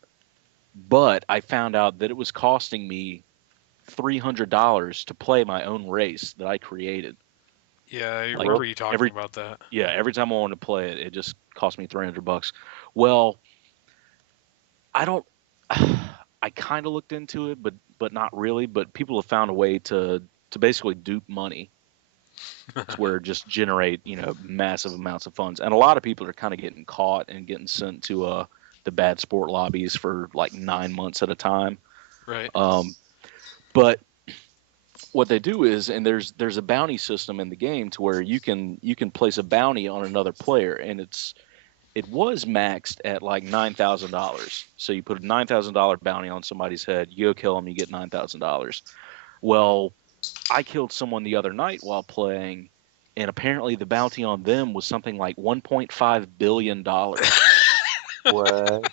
but I found out that it was costing me $300 to play my own race that I created. Yeah, I Like remember you talking every about that. every time I wanted to play it, it just cost me $300. Well, I don't. I kind of looked into it, but not really. But people have found a way to basically dupe money. where it just generate massive amounts of funds, and a lot of people are kind of getting caught and getting sent to the bad sport lobbies for like 9 months at a time. Right. But what they do is, and there's a bounty system in the game to where you can place a bounty on another player, and it was maxed at like $9,000. So you put a $9,000 bounty on somebody's head, you go kill them, you get $9,000. Well, I killed someone the other night while playing, and apparently the bounty on them was something like $1.5 billion. What?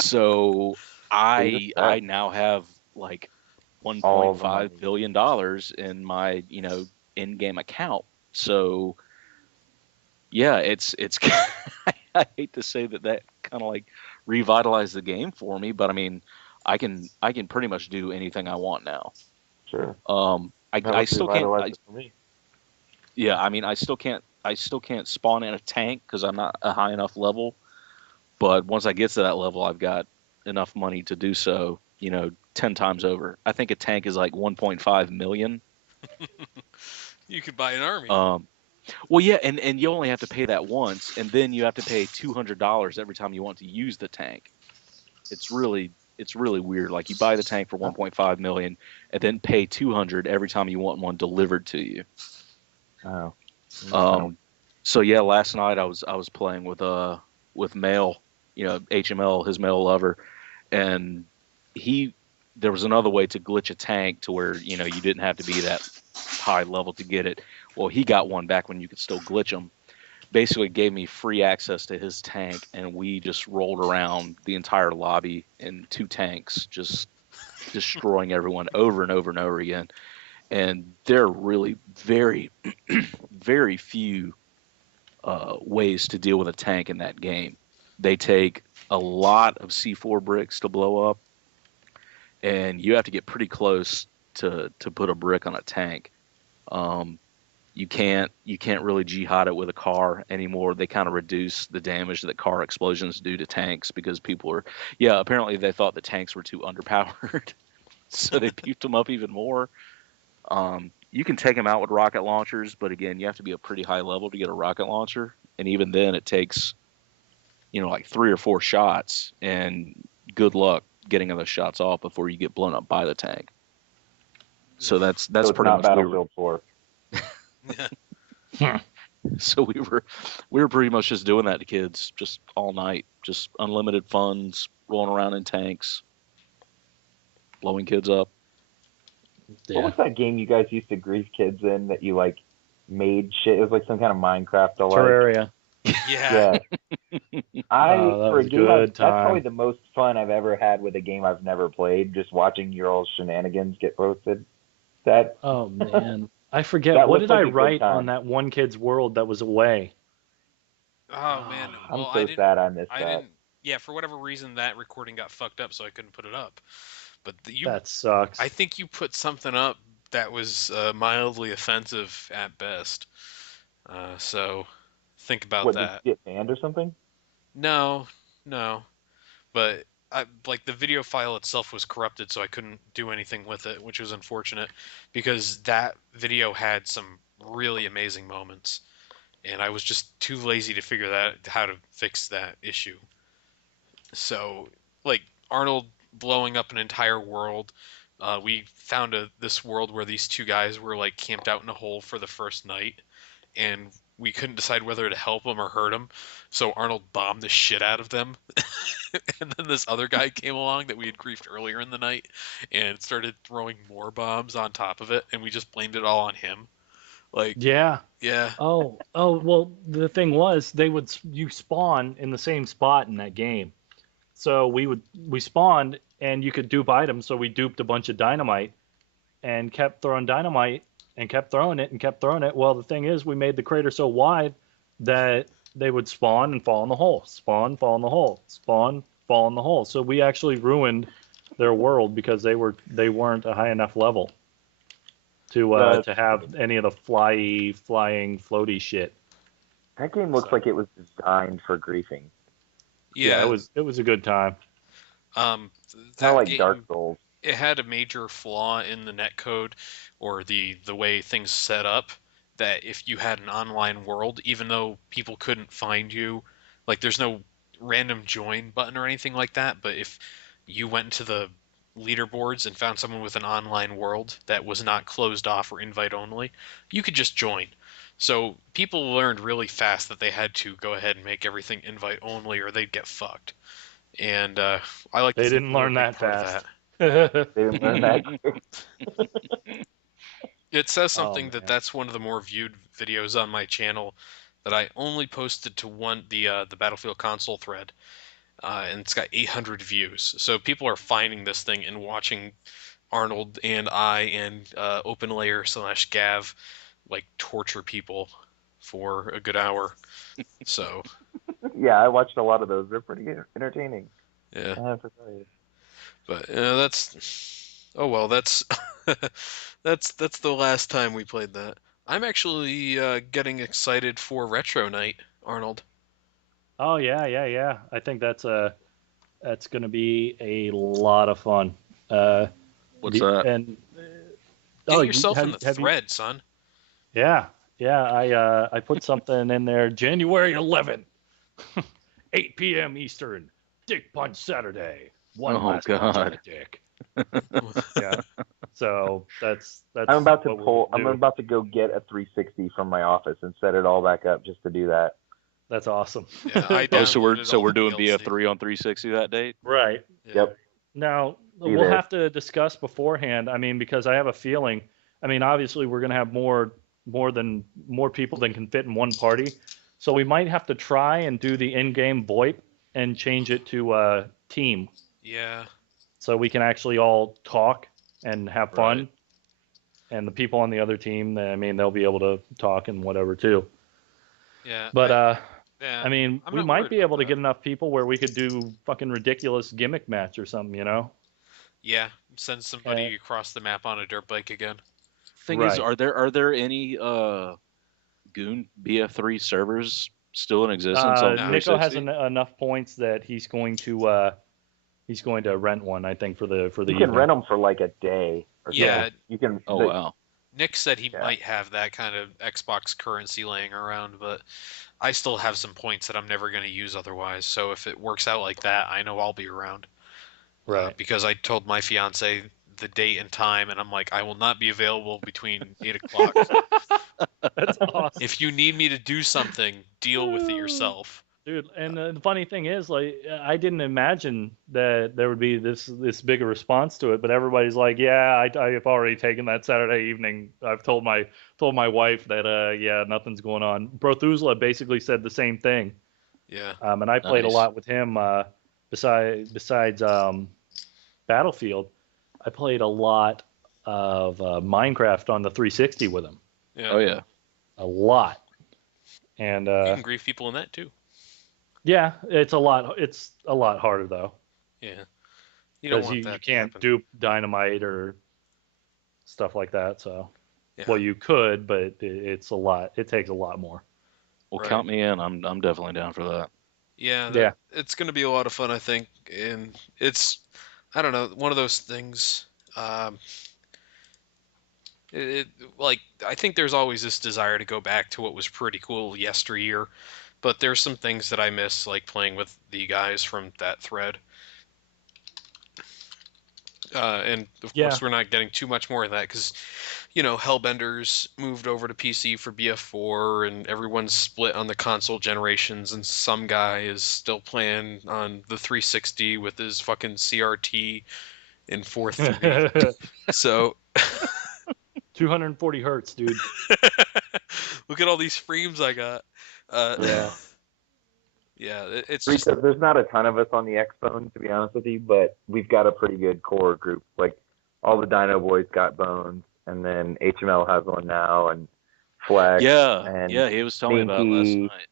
So Jesus I Christ. now have like All the $1.5 money. billion dollars in my in-game account. So yeah, it's I hate to say that kind of like revitalized the game for me, but I mean, I can pretty much do anything I want now. Sure. I That I was still can't. revitalized it for me. Yeah, I mean, I still can't spawn in a tank because I'm not a high enough level. But once I get to that level, I've got enough money to do so. 10 times over. I think a tank is like 1.5 million. You could buy an army. Um, well, yeah, and you only have to pay that once, and then you have to pay $200 every time you want to use the tank. It's really weird. Like you buy the tank for 1.5 million, and then pay 200 every time you want one delivered to you. Oh. Um, so yeah, last night I was playing with Mail, HML, his male lover, and he there was another way to glitch a tank to where you didn't have to be that high level to get it. Well, he got one back when you could still glitch them. Basically, gave me free access to his tank, and we just rolled around the entire lobby in two tanks, just destroying everyone over and over and over again. And there are really very, very few ways to deal with a tank in that game. They take a lot of C4 bricks to blow up, and you have to get pretty close to put a brick on a tank. Um, you can't really jihad it with a car anymore. They kind of reduce the damage that car explosions do to tanks because people are, yeah, apparently they thought the tanks were too underpowered, so they beefed them up even more. You can take them out with rocket launchers, but again, you have to be a pretty high level to get a rocket launcher, and even then, it takes like 3 or 4 shots, and good luck getting those shots off before you get blown up by the tank. So that's So it's pretty not much we were. Battlefield 4. So we were pretty much just doing that to kids just all night, just unlimited funds, rolling around in tanks, blowing kids up. What Yeah. was that game you guys used to grief kids in that you like made shit? It was like some kind of Minecraft alike. Terraria. Yeah. Yeah. That For was a a game good that's probably time. the most fun I've ever had with a game I've never played, just watching your old shenanigans get posted. That Oh man, I forget that what looks did I like a good write on time. that one kid's world that was away. Oh man. Ah, I'm Well, I so didn't. sad I missed I that. didn't. Yeah, for whatever reason, that recording got fucked up, so I couldn't put it up. But that I sucks. think you put something up that was mildly offensive at best. So think about What, did that. you get banned or something? No, no. But like the video file itself was corrupted, so I couldn't do anything with it, which was unfortunate because that video had some really amazing moments, and I was just too lazy to figure that how to fix that issue. So, like Arnold blowing up an entire world, we found this world where these two guys were like camped out in a hole for the first night, and we couldn't decide whether to help them or hurt them. So Arnold bombed the shit out of them, and then this other guy came along that we had griefed earlier in the night and started throwing more bombs on top of it, and we just blamed it all on him. Like, Yeah. yeah, Oh, well, the thing was you spawn in the same spot in that game. So we spawned and you could dupe items, so we duped a bunch of dynamite and kept throwing dynamite and kept throwing it and kept throwing it. Well, the thing is we made the crater so wide that they would spawn and fall in the hole, spawn, fall in the hole, spawn, fall in the hole. So we actually ruined their world because they weren't a high enough level The to have any of the flying floaty shit. that game looks So like it was designed for griefing. yeah, yeah. it was a good time. Kind of That like Dark game, Souls. it had a major flaw in the netcode or the way things set up that if you had an online world, even though people couldn't find you, like there's no random join button or anything like that, but if you went into the leaderboards and found someone with an online world that was not closed off or invite only, you could just join. So people learned really fast that they had to go ahead and make everything invite only or they'd get fucked. And I like to They think didn't we were a learn big that part of fast. that. They didn't learn that quick. It says Oh something that man. that's one of the more viewed videos on my channel that I only posted to the Battlefield console thread, and it's got 800 views. So people are finding this thing and watching Arnold and I and OpenLayer/Gav like torture people for a good hour. So Yeah, I watched a lot of those. They're pretty entertaining. yeah, I have to tell you. but that's oh well, that's that's the last time we played that. I'm actually getting excited for Retro Night, Arnold. Oh yeah, yeah, yeah. I think that's going to be a lot of fun. What's that? And Get oh, yourself in the have you? thread, son. Yeah, yeah. I put something in there. January 11th, 8 p.m. Eastern. Dick Punch Saturday. One Oh, last punch on the God. dick. Yeah. So that's I'm about to what we're pull. gonna I'm do. about to go get a 360 from my office and set it all back up just to do that. That's awesome. Yeah, I Oh, so we're downloaded all the doing DLC. BF3 on 360 that date? Right. Yeah. Yep. Now, Be we'll there. have to discuss beforehand. I mean, because I have a feeling, I mean, obviously we're going to have more people than can fit in one party. So we might have to try and do the in-game VoIP and change it to team Yeah. so we can actually all talk and have fun. Right. And the people on the other team, I mean, they'll be able to talk and whatever too. Yeah. But yeah. I mean, I'm we not might worried be about able to that. get enough people where we could do fucking ridiculous gimmick match or something, you know? Yeah. Send somebody across the map on a dirt bike again. Thing is, Right. are there any Goon BF3 servers still in existence on No. Nico has 360? enough points that he's going to rent one, I think, for the You can evening. rent them for like a day or Yeah. something. You can. Oh, wow. Nick said he Yeah. might have that kind of Xbox currency laying around, but I still have some points that I'm never going to use otherwise. So if it works out like that, I know I'll be around. Right. Because I told my fiance the date and time, and I'm like, I will not be available between 8 o'clock. That's awesome. If you need me to do something, deal with it yourself. Dude, and the funny thing is, like, I didn't imagine that there would be this big a response to it, but everybody's like, yeah, I've already taken that Saturday evening. I've told my wife that yeah, nothing's going on. Brothuzla basically said the same thing. Yeah. And I played a Nice. lot with him. Besides Battlefield, I played a lot of Minecraft on the 360 with him. Yeah. Oh, yeah. A lot. And You can grief people in that too. yeah, it's a lot harder though, Yeah. You don't because want you that to can't happen. dupe dynamite or stuff like that. So, Yeah. well, you could, but it's a lot. It takes a lot more. Well, Right. count me in. I'm definitely down for that. Yeah, Yeah. it's going to be a lot of fun, I think, and it's, I don't know, one of those things. Um, like I think there's always this desire to go back to what was pretty cool yesteryear, but there's some things that I miss, like playing with the guys from that thread. And of Yeah. course, we're not getting too much more of that because, Hellbenders moved over to PC for BF4, and everyone's split on the console generations, and some guy is still playing on the 360 with his fucking CRT in 4:3. So 240 hertz, dude. look at all these frames I got. Yeah. Yeah, it's just Because there's not a ton of us on the X Phone, to be honest with you, but we've got a pretty good core group. Like all the Dino Boys got bones, and then HML has one now, and Flex, Yeah. and Yeah, he was telling me about it last Stinky, night.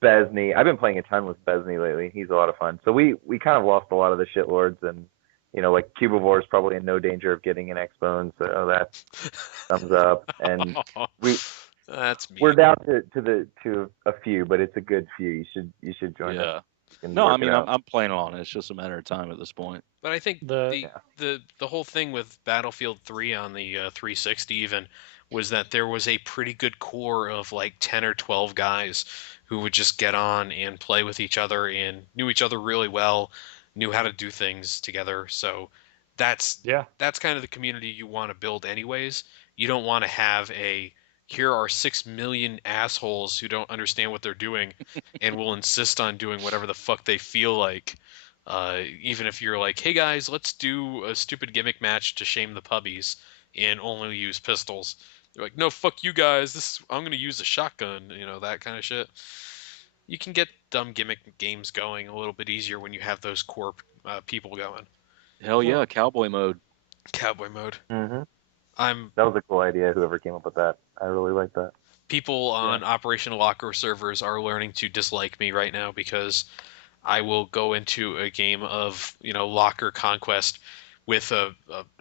Besney. I've been playing a ton with Besney lately. He's a lot of fun. So we kind of lost a lot of the shitlords, and like Cubivore is probably in no danger of getting an X Bone, so that thumbs up. And we that's me. we're down to a few, but it's a good few. You should join us. Yeah. You can No, work I it mean, out. I'm planning on it. It's just a matter of time at this point. But I think The the whole thing with Battlefield 3 on the 360 even was that there was a pretty good core of like 10 or 12 guys who would just get on and play with each other and knew each other really well, knew how to do things together. So that's Yeah. that's kind of the community you want to build anyways. You don't want to have a here are 6 million assholes who don't understand what they're doing and will insist on doing whatever the fuck they feel like. Even if you're like, hey guys, let's do a stupid gimmick match to shame the puppies and only use pistols. They're like, no, fuck you guys. I'm gonna use a shotgun. That kind of shit. You can get dumb gimmick games going a little bit easier when you have those core people going. Hell yeah, Well, cowboy mode. Cowboy mode. Mm-hmm. I'm That was a cool idea. Whoever came up with that, I really like that. People yeah. on Operation Locker servers are learning to dislike me right now because I will go into a game of locker conquest with an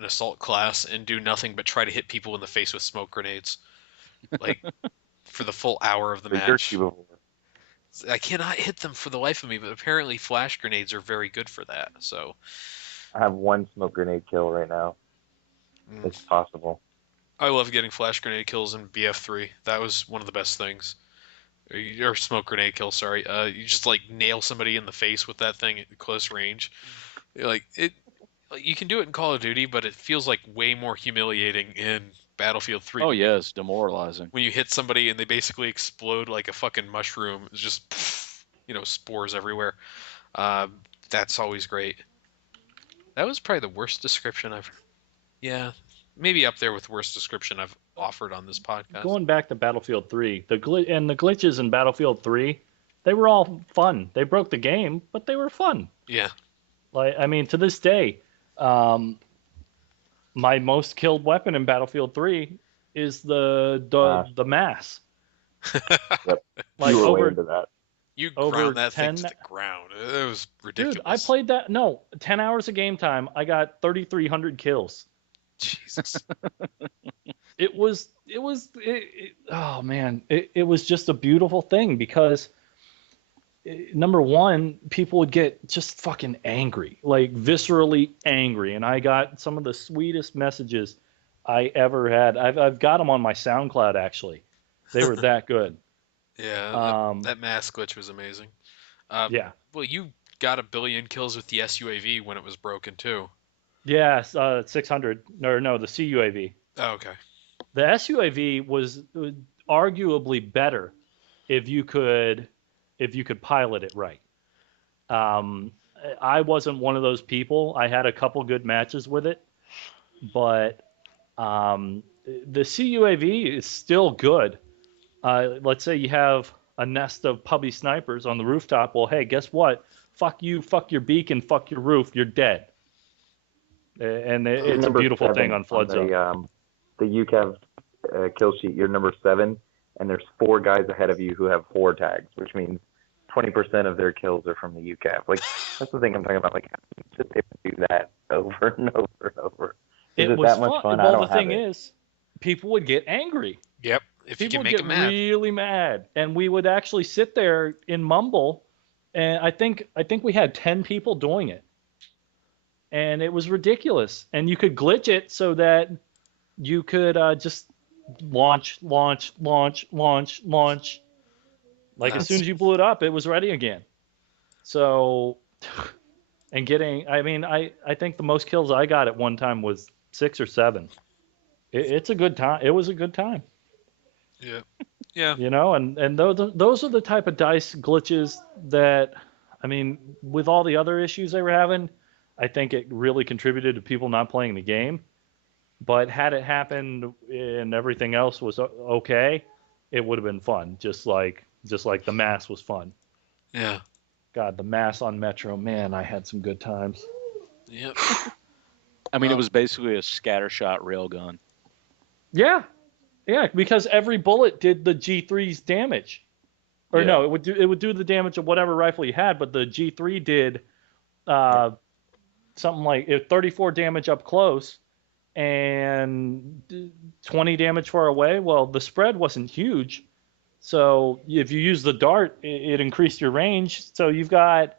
assault class and do nothing but try to hit people in the face with smoke grenades, like for the full hour of the But you're match. Cuba. I cannot hit them for the life of me, but apparently flash grenades are very good for that. So I have one smoke grenade kill right now. mm. It's possible. I love getting flash grenade kills in BF3. That was one of the best things. Or smoke grenade kill, sorry. You just like nail somebody in the face with that thing at close range. Like it, you can do it in Call of Duty, but it feels like way more humiliating in Battlefield 3 Oh when yeah, it's demoralizing. you hit somebody and they basically explode like a fucking mushroom. It's just spores everywhere. That's always great. That was probably the worst description I've. Yeah, maybe up there with worst description I've offered on this podcast. Going back to Battlefield 3, the glitches in Battlefield 3, they were all fun. They broke the game, but they were fun. Yeah. Like, I mean, to this day, um, my most killed weapon in Battlefield 3 is the mass. Yep. Like you were way over into that. You over ground that thing 10 to the ground. It was Dude, I ridiculous. played that. No, 10 hours of game time. I got 3,300 kills. Jesus. Oh man, it was just a beautiful thing because number one, people would get just fucking angry, like viscerally angry. And I got some of the sweetest messages I ever had. I've got them on my SoundCloud actually. They were that good. Yeah, Um, that mass glitch was amazing. Uh, yeah. well, you got a billion kills with the SUAV when it was broken too. Yeah, 600 or no, the CUAV. Oh, okay. The SUAV was arguably better if you could pilot it right. Um, I wasn't one of those people. I had a couple good matches with it, but the CUAV is still good. Let's say you have a nest of puppy snipers on the rooftop. Well, hey, guess what? Fuck you, fuck your beacon, fuck your roof. You're dead. And You're it's a number beautiful thing 7 on Flood Zone. The UCAV kill sheet. You're number 7, and there's 4 guys ahead of you who have 4 tags, which means 20% of their kills are from the UCAV. Like that's the thing I'm talking about. Like just able to do that over and over and over. Is it was that much fun? I Well, don't the have thing it. is, people would get angry. Yep. If you People can would make get them mad. really mad, and we would actually sit there in Mumble, and I think we had 10 people doing it, and it was ridiculous. And you could glitch it so that you could just launch. Like as soon as you blew it up, it was ready again. So, and I mean, I think the most kills I got at one time was 6 or 7. It's a good time. It was a good time. Yeah. Yeah. And those are the type of dice glitches that, I mean, with all the other issues they were having, I think it really contributed to people not playing the game. But had it happened and everything else was okay, it would have been fun. Just like the mass was fun. Yeah. God, the mass on Metro, man, I had some good times. Yep. I mean, it was basically a scattershot railgun. Yeah, because every bullet did the G3's damage. Or Yeah. no, it would do the damage of whatever rifle you had, but the G3 did something like 34 damage up close and 20 damage far away. Well, the spread wasn't huge, so if you use the dart, it increased your range. So you've got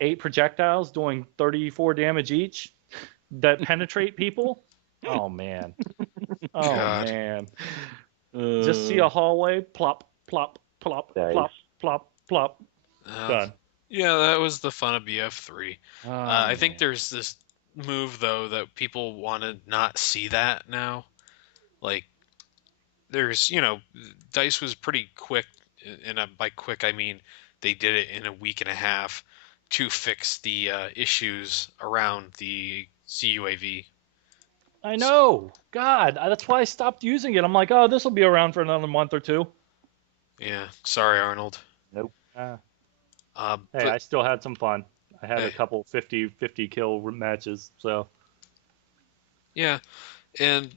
8 projectiles doing 34 damage each that penetrate people. Oh man. Oh God. man. Just see a hallway, plop, plop, plop, Dice. plop, plop, plop. Uh, Done. yeah, that was the fun of BF3. Oh I think man. there's this move though that people want to not see that now. Like there's, Dice was pretty quick, and by quick I mean they did it in a week and a half to fix the issues around the CUAV. I know. God, that's why I stopped using it. I'm like, oh, this will be around for another month or two. Yeah, sorry, Arnold. Nope. Hey, But I still had some fun. I had a hey, couple 50 kill matches, so yeah, and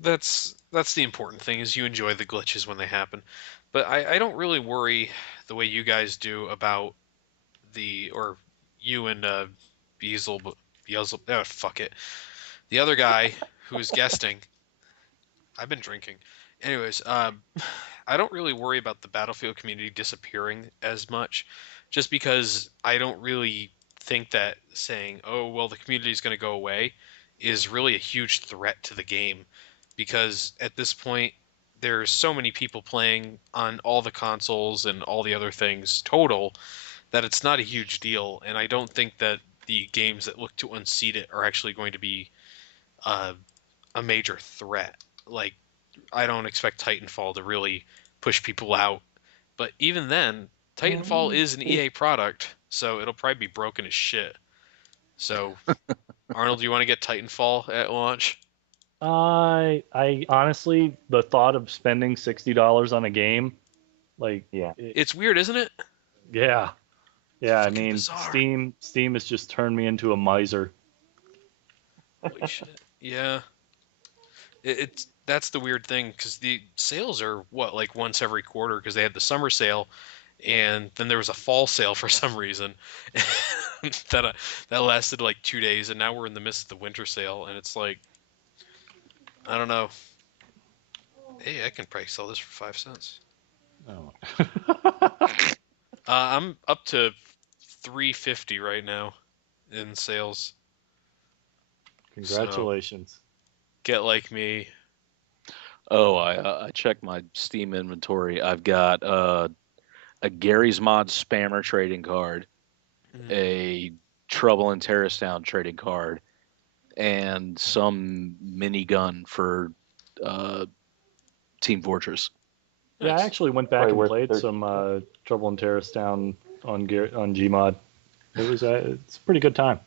that's the important thing is you enjoy the glitches when they happen. But I don't really worry the way you guys do about or you and Beazle, Beelzebub, oh, fuck it. The other guy who's guesting, I've been drinking. Anyways, I don't really worry about the Battlefield community disappearing as much, just because I don't really think that saying, "Oh, well, the community is going to go away," is really a huge threat to the game, because at this point, there's so many people playing on all the consoles and all the other things total that it's not a huge deal, and I don't think that the games that look to unseat it are actually going to be uh, a major threat. Like I don't expect Titanfall to really push people out. But even then, Titanfall is an EA product, so it'll probably be broken as shit. So, Arnold, do you want to get Titanfall at launch? I honestly, the thought of spending $60 on a game, like, Yeah. It's weird, isn't it? yeah, yeah. I Fucking mean, bizarre. Steam has just turned me into a miser. Holy shit. Yeah. It's that's the weird thing because the sales are what like once every quarter because they had the summer sale and then there was a fall sale for some reason that lasted like 2 days and now we're in the midst of the winter sale and it's like I don't know. Hey, I can probably sell this for 5 cents. Oh. I'm up to 350 right now in sales. So Congratulations. get like me. Oh, I checked my Steam inventory. I've got a Gary's Mod spammer trading card, Mm. a Trouble in Terrorist Town trading card, and some minigun for uh, Team Fortress. Yeah, I Nice. actually went back Probably and worth played 13. some Trouble in Terrorist Town on Gmod. It's a pretty good time.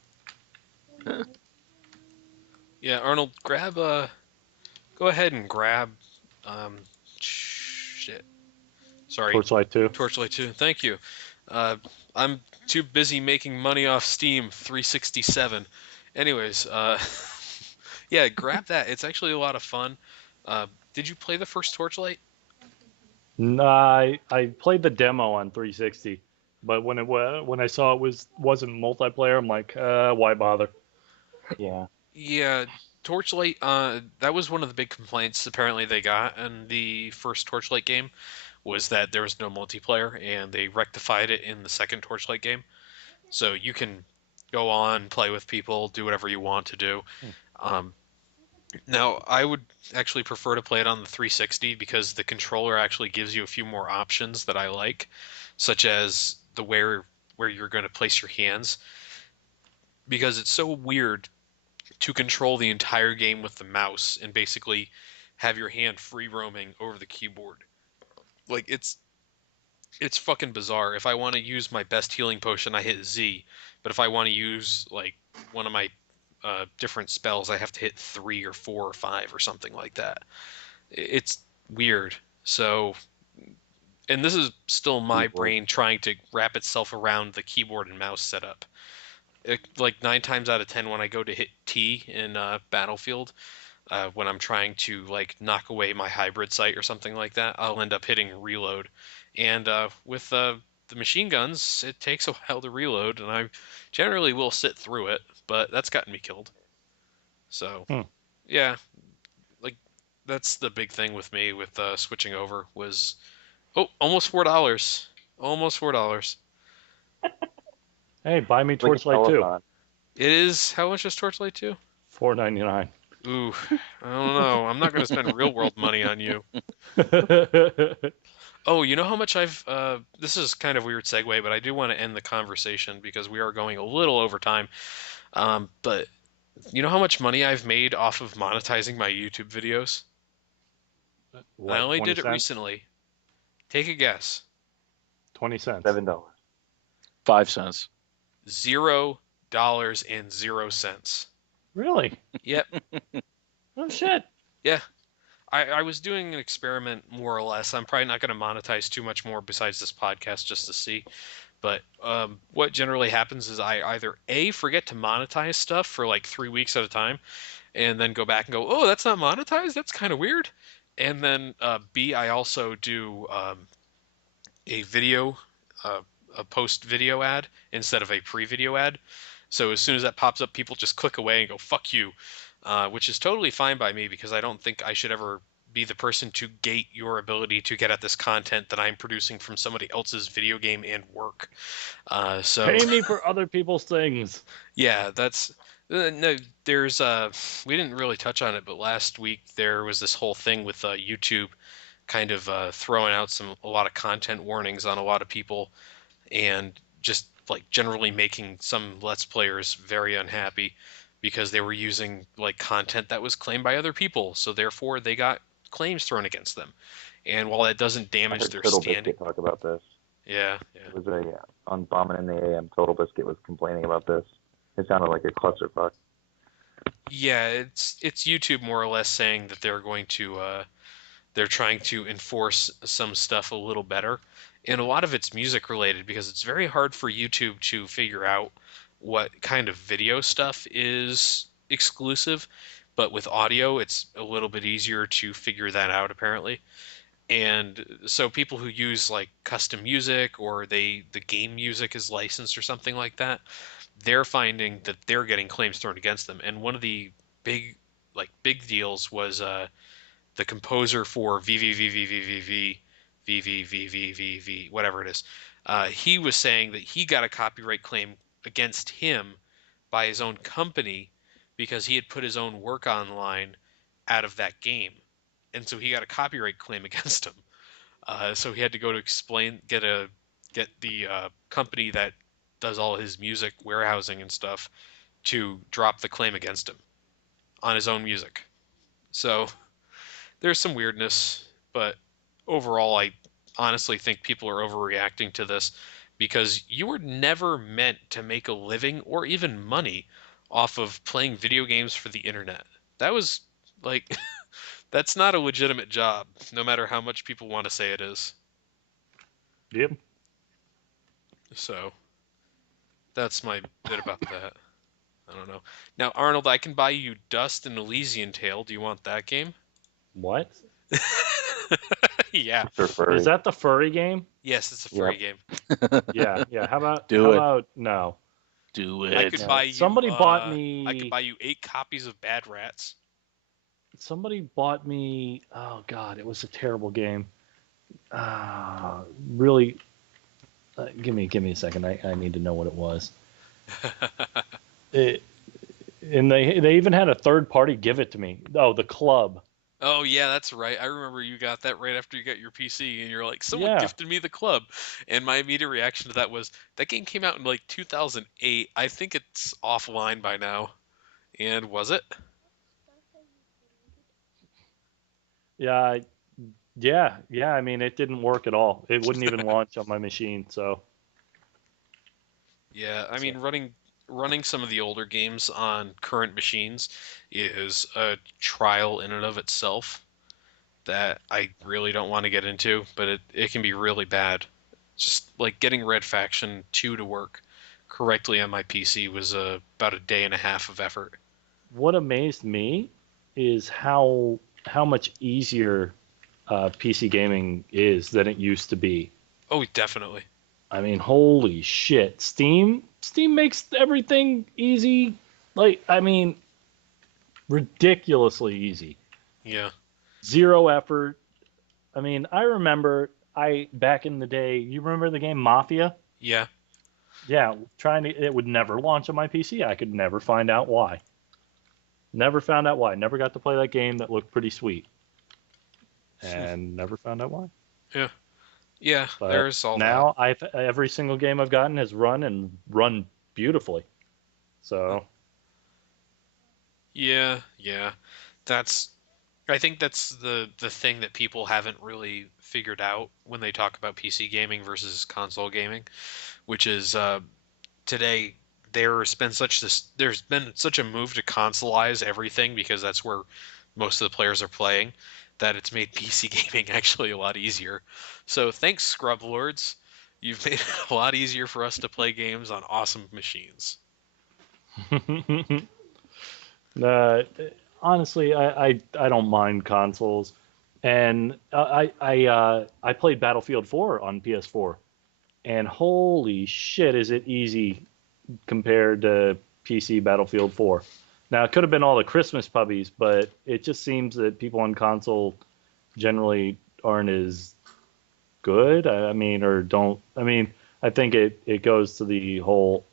Yeah, Arnold, go ahead and grab um shit. Sorry, Torchlight 2. Torchlight 2. Thank you. Uh, I'm too busy making money off Steam 367. Anyways, yeah, grab that. It's actually a lot of fun. Uh, did you play the first Torchlight? No, I played the demo on 360, but when I saw wasn't multiplayer, I'm like, why bother? Yeah. Yeah, Torchlight, that was one of the big complaints apparently they got in the first Torchlight game was that there was no multiplayer, and they rectified it in the second Torchlight game. So you can go on, play with people, do whatever you want to do. Hmm. Um, Now, I would actually prefer to play it on the 360 because the controller actually gives you a few more options that I like, such as the where you're going to place your hands because it's so weird to control the entire game with the mouse and basically have your hand free roaming over the keyboard. Like it's fucking bizarre. If I want to use my best healing potion, I hit Z, but if I want to use like one of my different spells, I have to hit 3 or 4 or 5 or something like that. It's weird. So, and this is still my Keyboard. brain trying to wrap itself around the keyboard and mouse setup. Like 9 times out of 10, when I go to hit T in Battlefield, when I'm trying to like knock away my hybrid sight or something like that, I'll end up hitting reload. And with the machine guns, it takes a while to reload, and I generally will sit through it, but that's gotten me killed. So, Hmm. yeah, like that's the big thing with me with switching over was almost $4, almost $4. Hey, buy me Like a Torchlight 2. telethon. It is how much is Torchlight 2? $4.99. Ooh, I don't know. I'm not going to spend real world money on you. Oh, you know how much I've this is kind of a weird segue, but I do want to end the conversation because we are going a little over time. But you know how much money I've made off of monetizing my YouTube videos? I What, only 20 did it cents? recently. Take a guess. 20 cents. $7. 5 cents. $0.00. Really? Yep. Oh shit. Yeah. I was doing an experiment more or less. I'm probably not going to monetize too much more besides this podcast just to see. But what generally happens is I either A, forget to monetize stuff for like 3 weeks at a time, and then go back and go, oh, that's not monetized? That's kind of weird. And then B, I also do a video, uh, a post video ad instead of a pre video ad. So as soon as that pops up, people just click away and go, fuck you, which is totally fine by me because I don't think I should ever be the person to gate your ability to get at this content that I'm producing from somebody else's video game and work. So Pay me for other people's things. yeah, that's no. There's we didn't really touch on it, but last week there was this whole thing with YouTube kind of throwing out a lot of content warnings on a lot of people and just like generally making some Let's Players very unhappy because they were using like content that was claimed by other people, so therefore they got claims thrown against them. And while that doesn't I damage heard their Total standing, Biscuit talk about this. yeah, yeah. It was on Bombing in the AM. Total Biscuit was complaining about this. It sounded like a clusterfuck. Yeah, it's YouTube more or less saying that they're going to they're trying to enforce some stuff a little better. And a lot of it's music related because it's very hard for YouTube to figure out what kind of video stuff is exclusive. But with audio, it's a little bit easier to figure that out apparently. And so people who use like custom music or the game music is licensed or something like that, they're finding that they're getting claims thrown against them. And one of the big big deals was the composer for VVVVVVVVVVVV, whatever it is. He was saying that he got a copyright claim against him by his own company because he had put his own work online out of that game, and so he got a copyright claim against him. So he had to go to get the company that does all his music warehousing and stuff to drop the claim against him on his own music. So there's some weirdness, but overall, I honestly think people are overreacting to this because you were never meant to make a living or even money off of playing video games for the internet. That was like, that's not a legitimate job, no matter how much people want to say it is. Yep. So that's my bit about that. I don't know. Now, Arnold, I can buy you Dust and Elysian Tale. Do you want that game? What? Yeah. For furry. Is that the furry game? Yes, it's a free Yep. game. Yeah, yeah. How about Do it. no? Do I it. could No. buy you. Somebody bought I could me. buy you 8 copies of Bad Rats. Somebody bought me. Oh God, it was a terrible game. Really. Give me a second. I need to know what it was. It, and they even had a third party give it to me. Oh, the club. Oh yeah, that's right. I remember you got that right after you got your PC, and you're like, someone Yeah. gifted me the club, and my immediate reaction to that was that game came out in like 2008. I think it's offline by now. And was it? Yeah, yeah. I mean, it didn't work at all. It wouldn't even launch on my machine. So Yeah, I mean running some of the older games on current machines is a trial in and of itself that I really don't want to get into, but it can be really bad. Just like getting Red Faction 2 to work correctly on my PC was about a day and a half of effort. what amazed me is how much easier PC gaming is than it used to be. Oh, definitely. I mean, holy shit. Steam makes everything easy. Like, I mean, ridiculously easy. Yeah. Zero effort. I mean, I remember back in the day, you remember the game Mafia? Yeah. Yeah, it would never launch on my PC. I could never find out why. Never found out why. Never got to play that game that looked pretty sweet, and never found out why. Yeah. Yeah, But there's all that. now every single game I've gotten has run beautifully. So Yeah, yeah. That's I think that's the thing that people haven't really figured out when they talk about PC gaming versus console gaming, which is today there's been such a move to consoleize everything because that's where most of the players are playing, that it's made PC gaming actually a lot easier. So thanks, Scrub Lords. You've made it a lot easier for us to play games on awesome machines. uh, honestly, I don't mind consoles, and I played Battlefield 4 on PS4, and holy shit, is it easy compared to PC Battlefield 4. Now, it could have been all the Christmas puppies, but it just seems that people on console generally aren't as good. I mean, or don't. I mean, I think it goes to the whole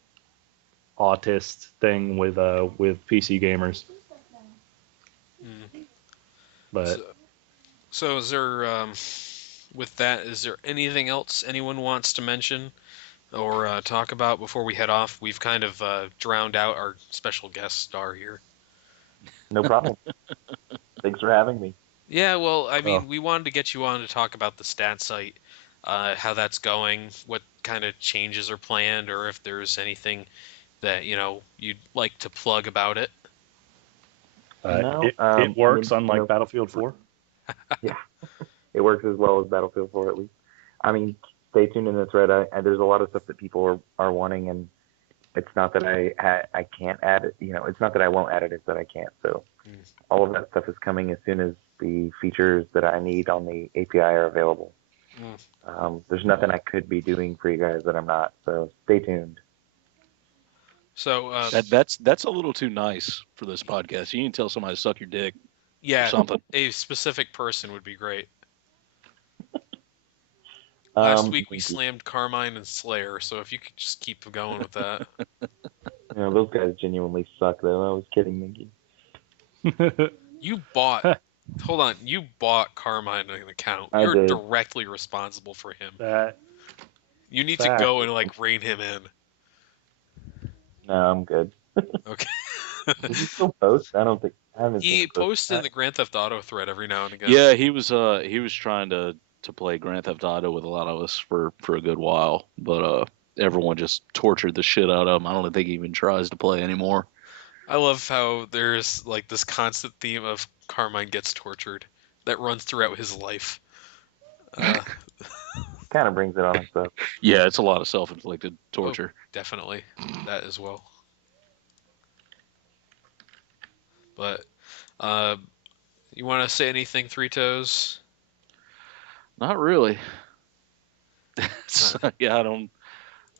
autist thing with PC gamers. Mm. But So, so is there with that, is there anything else anyone wants to mention or talk about before we head off? We've kind of drowned out our special guest star here. No problem. Thanks for having me. Yeah, well, I oh, mean, we wanted to get you on to talk about the stat site, how that's going, what kind of changes are planned, or if there's anything that, you'd like to plug about it. No, it I works mean, unlike Battlefield 4. yeah, it works as well as Battlefield 4 at least. I mean, stay tuned in the thread. There's a lot of stuff that people are wanting, and it's not that I can't add it. It's not that I won't add it. It's that I can't. So Mm. all of that stuff is coming as soon as the features that I need on the API are available. Mm. There's nothing I could be doing for you guys that I'm not. So stay tuned. So, That's a little too nice for this podcast. You need to tell somebody to suck your dick or yeah, something. a specific person would be great. Last Um, week we slammed Carmine and Slayer, so if you could just keep going with that. those guys genuinely suck, though. I was kidding, Minky. You bought, hold on, you bought Carmine an account. I You're did. directly responsible for him. That You need to fact. go and rein him in. No, I'm good. Okay. Does he still post? I haven't seen He him post. posts in the Grand Theft Auto thread every now and again. Yeah, he was trying to play Grand Theft Auto with a lot of us for a good while, but everyone just tortured the shit out of him. I don't think he even tries to play anymore. I love how there's this constant theme of Carmine gets tortured that runs throughout his life. Kind of brings it on himself. Yeah, it's a lot of self-inflicted torture. Definitely that as well. But you want to say anything, Three Toes? Not really. Yeah, I don't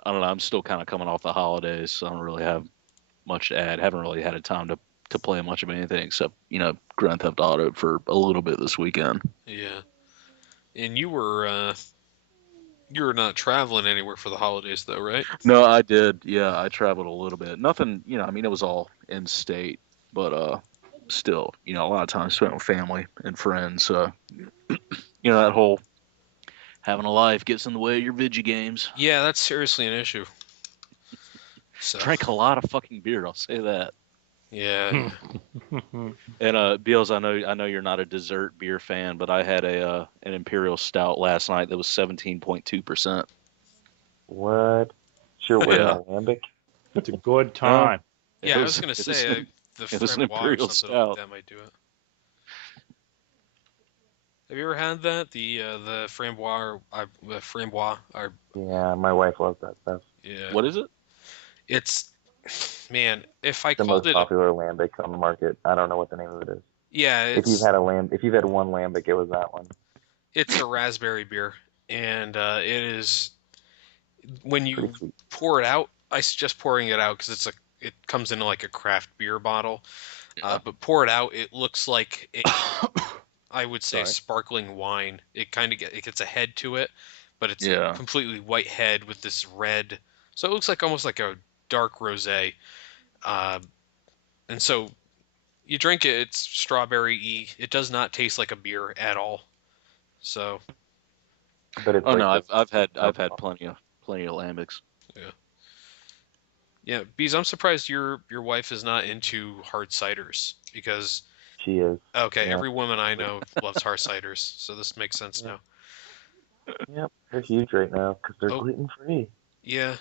know. I'm still kind of coming off the holidays, so I don't really have much to add. Haven't really had a time to play much of anything except Grand Theft Auto for a little bit this weekend. Yeah. And you were not traveling anywhere for the holidays though, right? No, I did. Yeah, I traveled a little bit. Nothing, I mean, it was all in state, but still, a lot of time spent with family and friends. That whole having a life gets in the way of your video games. Yeah, that's seriously an issue. So Drank a lot of fucking beer, I'll say that. yeah. And Beals, I know you're not a dessert beer fan, but I had an Imperial Stout last night that was 17.2%. What? Sure, we're Yeah. in Alembic. It's a good time. Yeah, I was gonna say the it was an Framboise or Imperial something like Stout. that might do it. Have you ever had that? The Framboise or the Framboise or Yeah, my wife loves that stuff. yeah. What is it? It's man, if I The called most it popular lambic on the market. I don't know what the name of it is. yeah, If you've had one lambic, it was that one. it's a raspberry beer, and it is when you Pretty sweet. pour it out. I suggest pouring it out because it comes in like a craft beer bottle. But pour it out, it looks like I would say Sorry. sparkling wine. It kind of it gets a head to it, but it's Yeah. completely white head with this red. So it looks like almost like a dark rosé. And so you drink it, it's strawberry-y. It does not taste like a beer at all. So, But it's Oh like no, the I've had plenty of lambics. yeah. Yeah, Bees, I'm surprised your wife is not into hard ciders because she is. okay, Yeah. every woman I know loves hard ciders, so this makes sense Yep. now. Yep. They're huge right now because they're Oh, gluten free. yeah.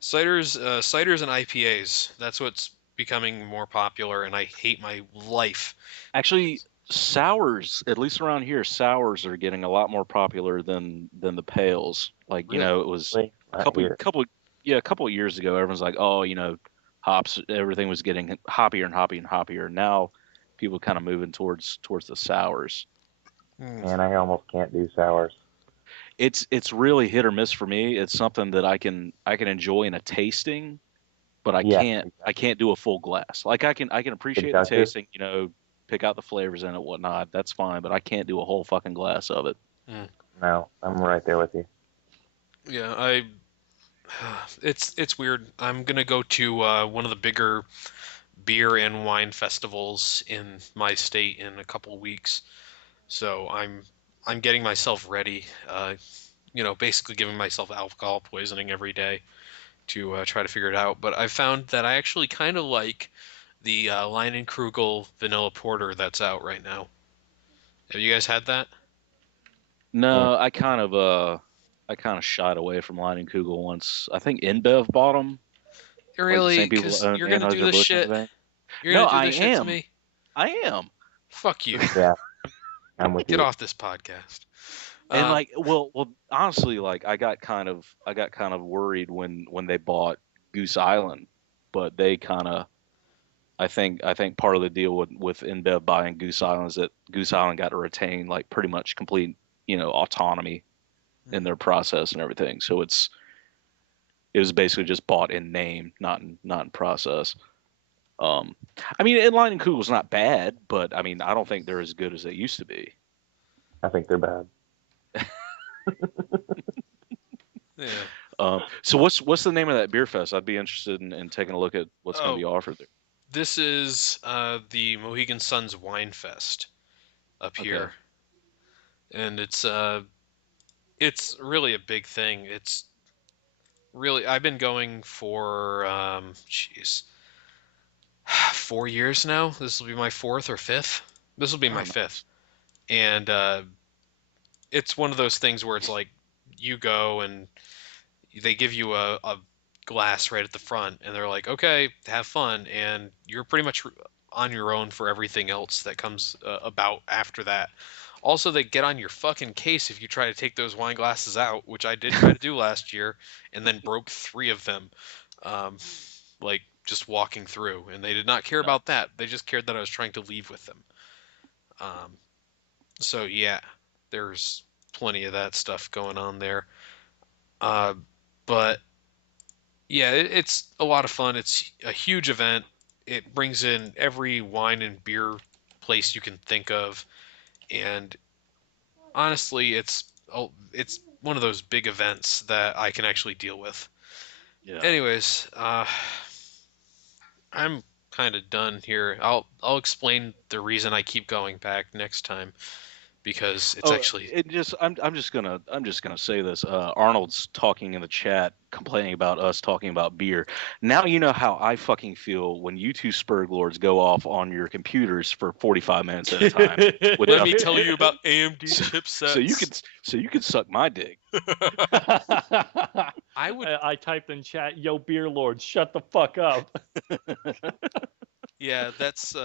Ciders and IPAs. That's what's becoming more popular, and I hate my life. Actually, sours, at least around here, sours are getting a lot more popular than the pales. Like, Really? it was Like a not here. couple of years ago, everyone's like, oh, hops, everything was getting hoppier and hoppier and hoppier. Now people kind of moving towards the sours. Hmm. And I almost can't do sours. It's really hit or miss for me. It's something that I can enjoy in a tasting, but I Yeah. can't I Exactly. can't do a full glass. Like I can appreciate the Exactly. tasting, pick out the flavors in it, whatnot. That's fine, but I can't do a whole fucking glass of it. Hmm. No, I'm right there with you. Yeah, it's weird. I'm gonna go to one of the bigger beer and wine festivals in my state in a couple of weeks. So I'm getting myself ready. Basically giving myself alcohol poisoning every day to try to figure it out. But I found that I actually kind of like the Leinenkugel vanilla porter that's out right now. Have you guys had that? Mm. No, I kind of shied away from Kugel once. I think InBev bought them, like the Really? same people Because that own you're gonna do this Anheuser-Busch and shit. everything. You're No, gonna do I this shit to am. me. I am. Fuck you. Yeah, I'm with Get you. off this podcast. And Um, honestly, like I got kind of worried when they bought Goose Island, but they kind of I think part of the deal with InBev buying Goose Island is that Goose Island got to retain like pretty much complete autonomy in their process and everything. So it was basically just bought in name, not in process. Um, I mean, Inline and Kugel's not bad, but I mean, I don't think they're as good as they used to be. I think they're bad. yeah. So what's the name of that beer fest? I'd be interested in taking a look at what's going to Oh, be offered there. this is the Mohegan Suns Wine Fest up Okay. here, and it's really a big thing. It's really I've been going for jeez 4 years now. This will be my fourth or fifth. This will be my Oh, fifth, nice. and it's one of those things where it's like you go and they give you a glass right at the front, and they're like, okay, have fun, and you're pretty much on your own for everything else that comes about after that. Also, they get on your fucking case if you try to take those wine glasses out, which I did try to do last year, and then broke three of them, um, like just walking through. And they did not care about Nice. that. They just cared that I was trying to leave with them. Um, so yeah, there's plenty of that stuff going on there. Uh, but yeah, it's a lot of fun. It's a huge event. It brings in every wine and beer place you can think of, and honestly, it's one of those big events that I can actually deal with. Yeah. Anyways, I'm kind of done here. I'll explain the reason I keep going back next time because it's Oh, actually I'm just gonna say this. Arnold's talking in the chat, complaining about us talking about beer. Now you know how I fucking feel when you two Spurg lords go off on your computers for 45 minutes at a time with let me nothing to tell do. you about AMD So, so you chipsets. could so you could suck my dick. I would I typed in chat, "Yo, beer lord, shut the fuck up." Yeah, that's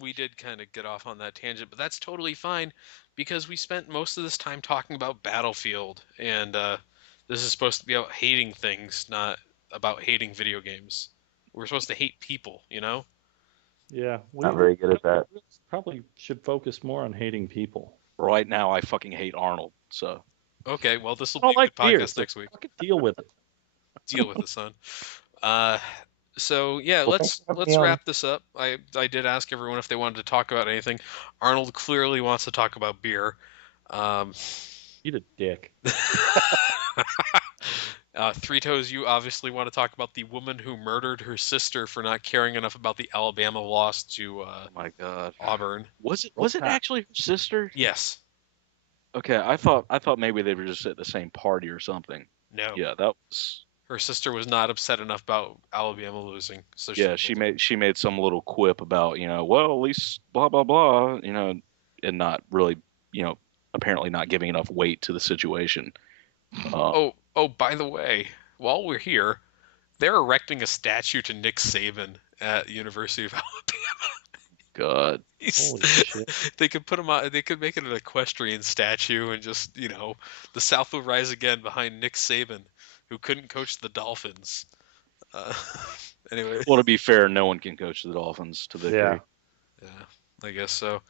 we did kind of get off on that tangent, but that's totally fine because we spent most of this time talking about Battlefield, and this is supposed to be about hating things, not about hating video games. We're supposed to hate people, you know? Yeah, we Not very good at that. probably should focus more on hating people. Right now, I fucking hate Arnold. So Okay, well, this will I be don't a like good beer, podcast so next week. fucking deal with it. Deal with it, son. Uh, so yeah, Well, thanks for having me let's on. wrap this up. I did ask everyone if they wanted to talk about anything. Arnold clearly wants to talk about beer. Um, Eat a dick. Three Toes, you obviously want to talk about the woman who murdered her sister for not caring enough about the Alabama loss to Oh my god. Auburn. Roll Was it Tide. actually her sister? Yes. Okay, I thought maybe they were just at the same party or something. No. Yeah, that was Her sister was not upset enough about Alabama losing, so she yeah, killed her. she made some little quip about, well, at least blah blah blah, and not really, apparently not giving enough weight to the situation. Uh, Oh, by the way, while we're here, they're erecting a statue to Nick Saban at University of Alabama. God. He's, Holy shit. they could put him on. They could make it an equestrian statue and just, the South will rise again behind Nick Saban, who couldn't coach the Dolphins. Uh, anyway, Well, to be fair, no one can coach the Dolphins to Yeah. victory. yeah, I guess so.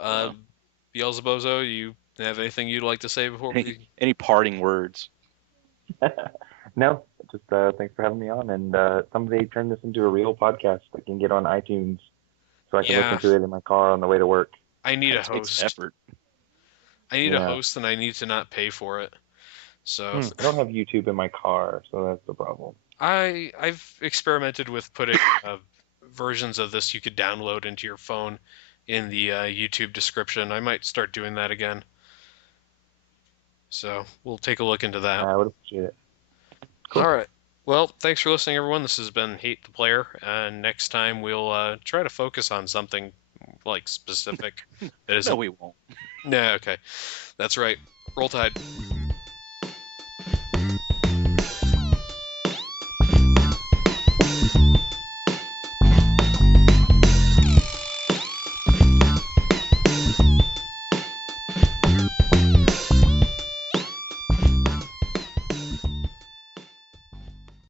Yeah. Beelzebozo, you have anything you'd like to say before we? Any parting words? No, just thanks for having me on. And someday turn this into a real podcast that can get on iTunes so I can Yeah, listen to it in my car on the way to work. I need a That takes host. effort. I need a Yeah. host, and I need to not pay for it. So Hmm. I don't have YouTube in my car, so that's the problem. I've experimented with putting versions of this you could download into your phone in the YouTube description. I might start doing that again. So we'll take a look into that. I would appreciate it. Cool. All right. Well, thanks for listening, everyone. This has been Hate the Player, and next time we'll try to focus on something like specific that No, isn't. we won't. No, okay, that's right. Roll Tide.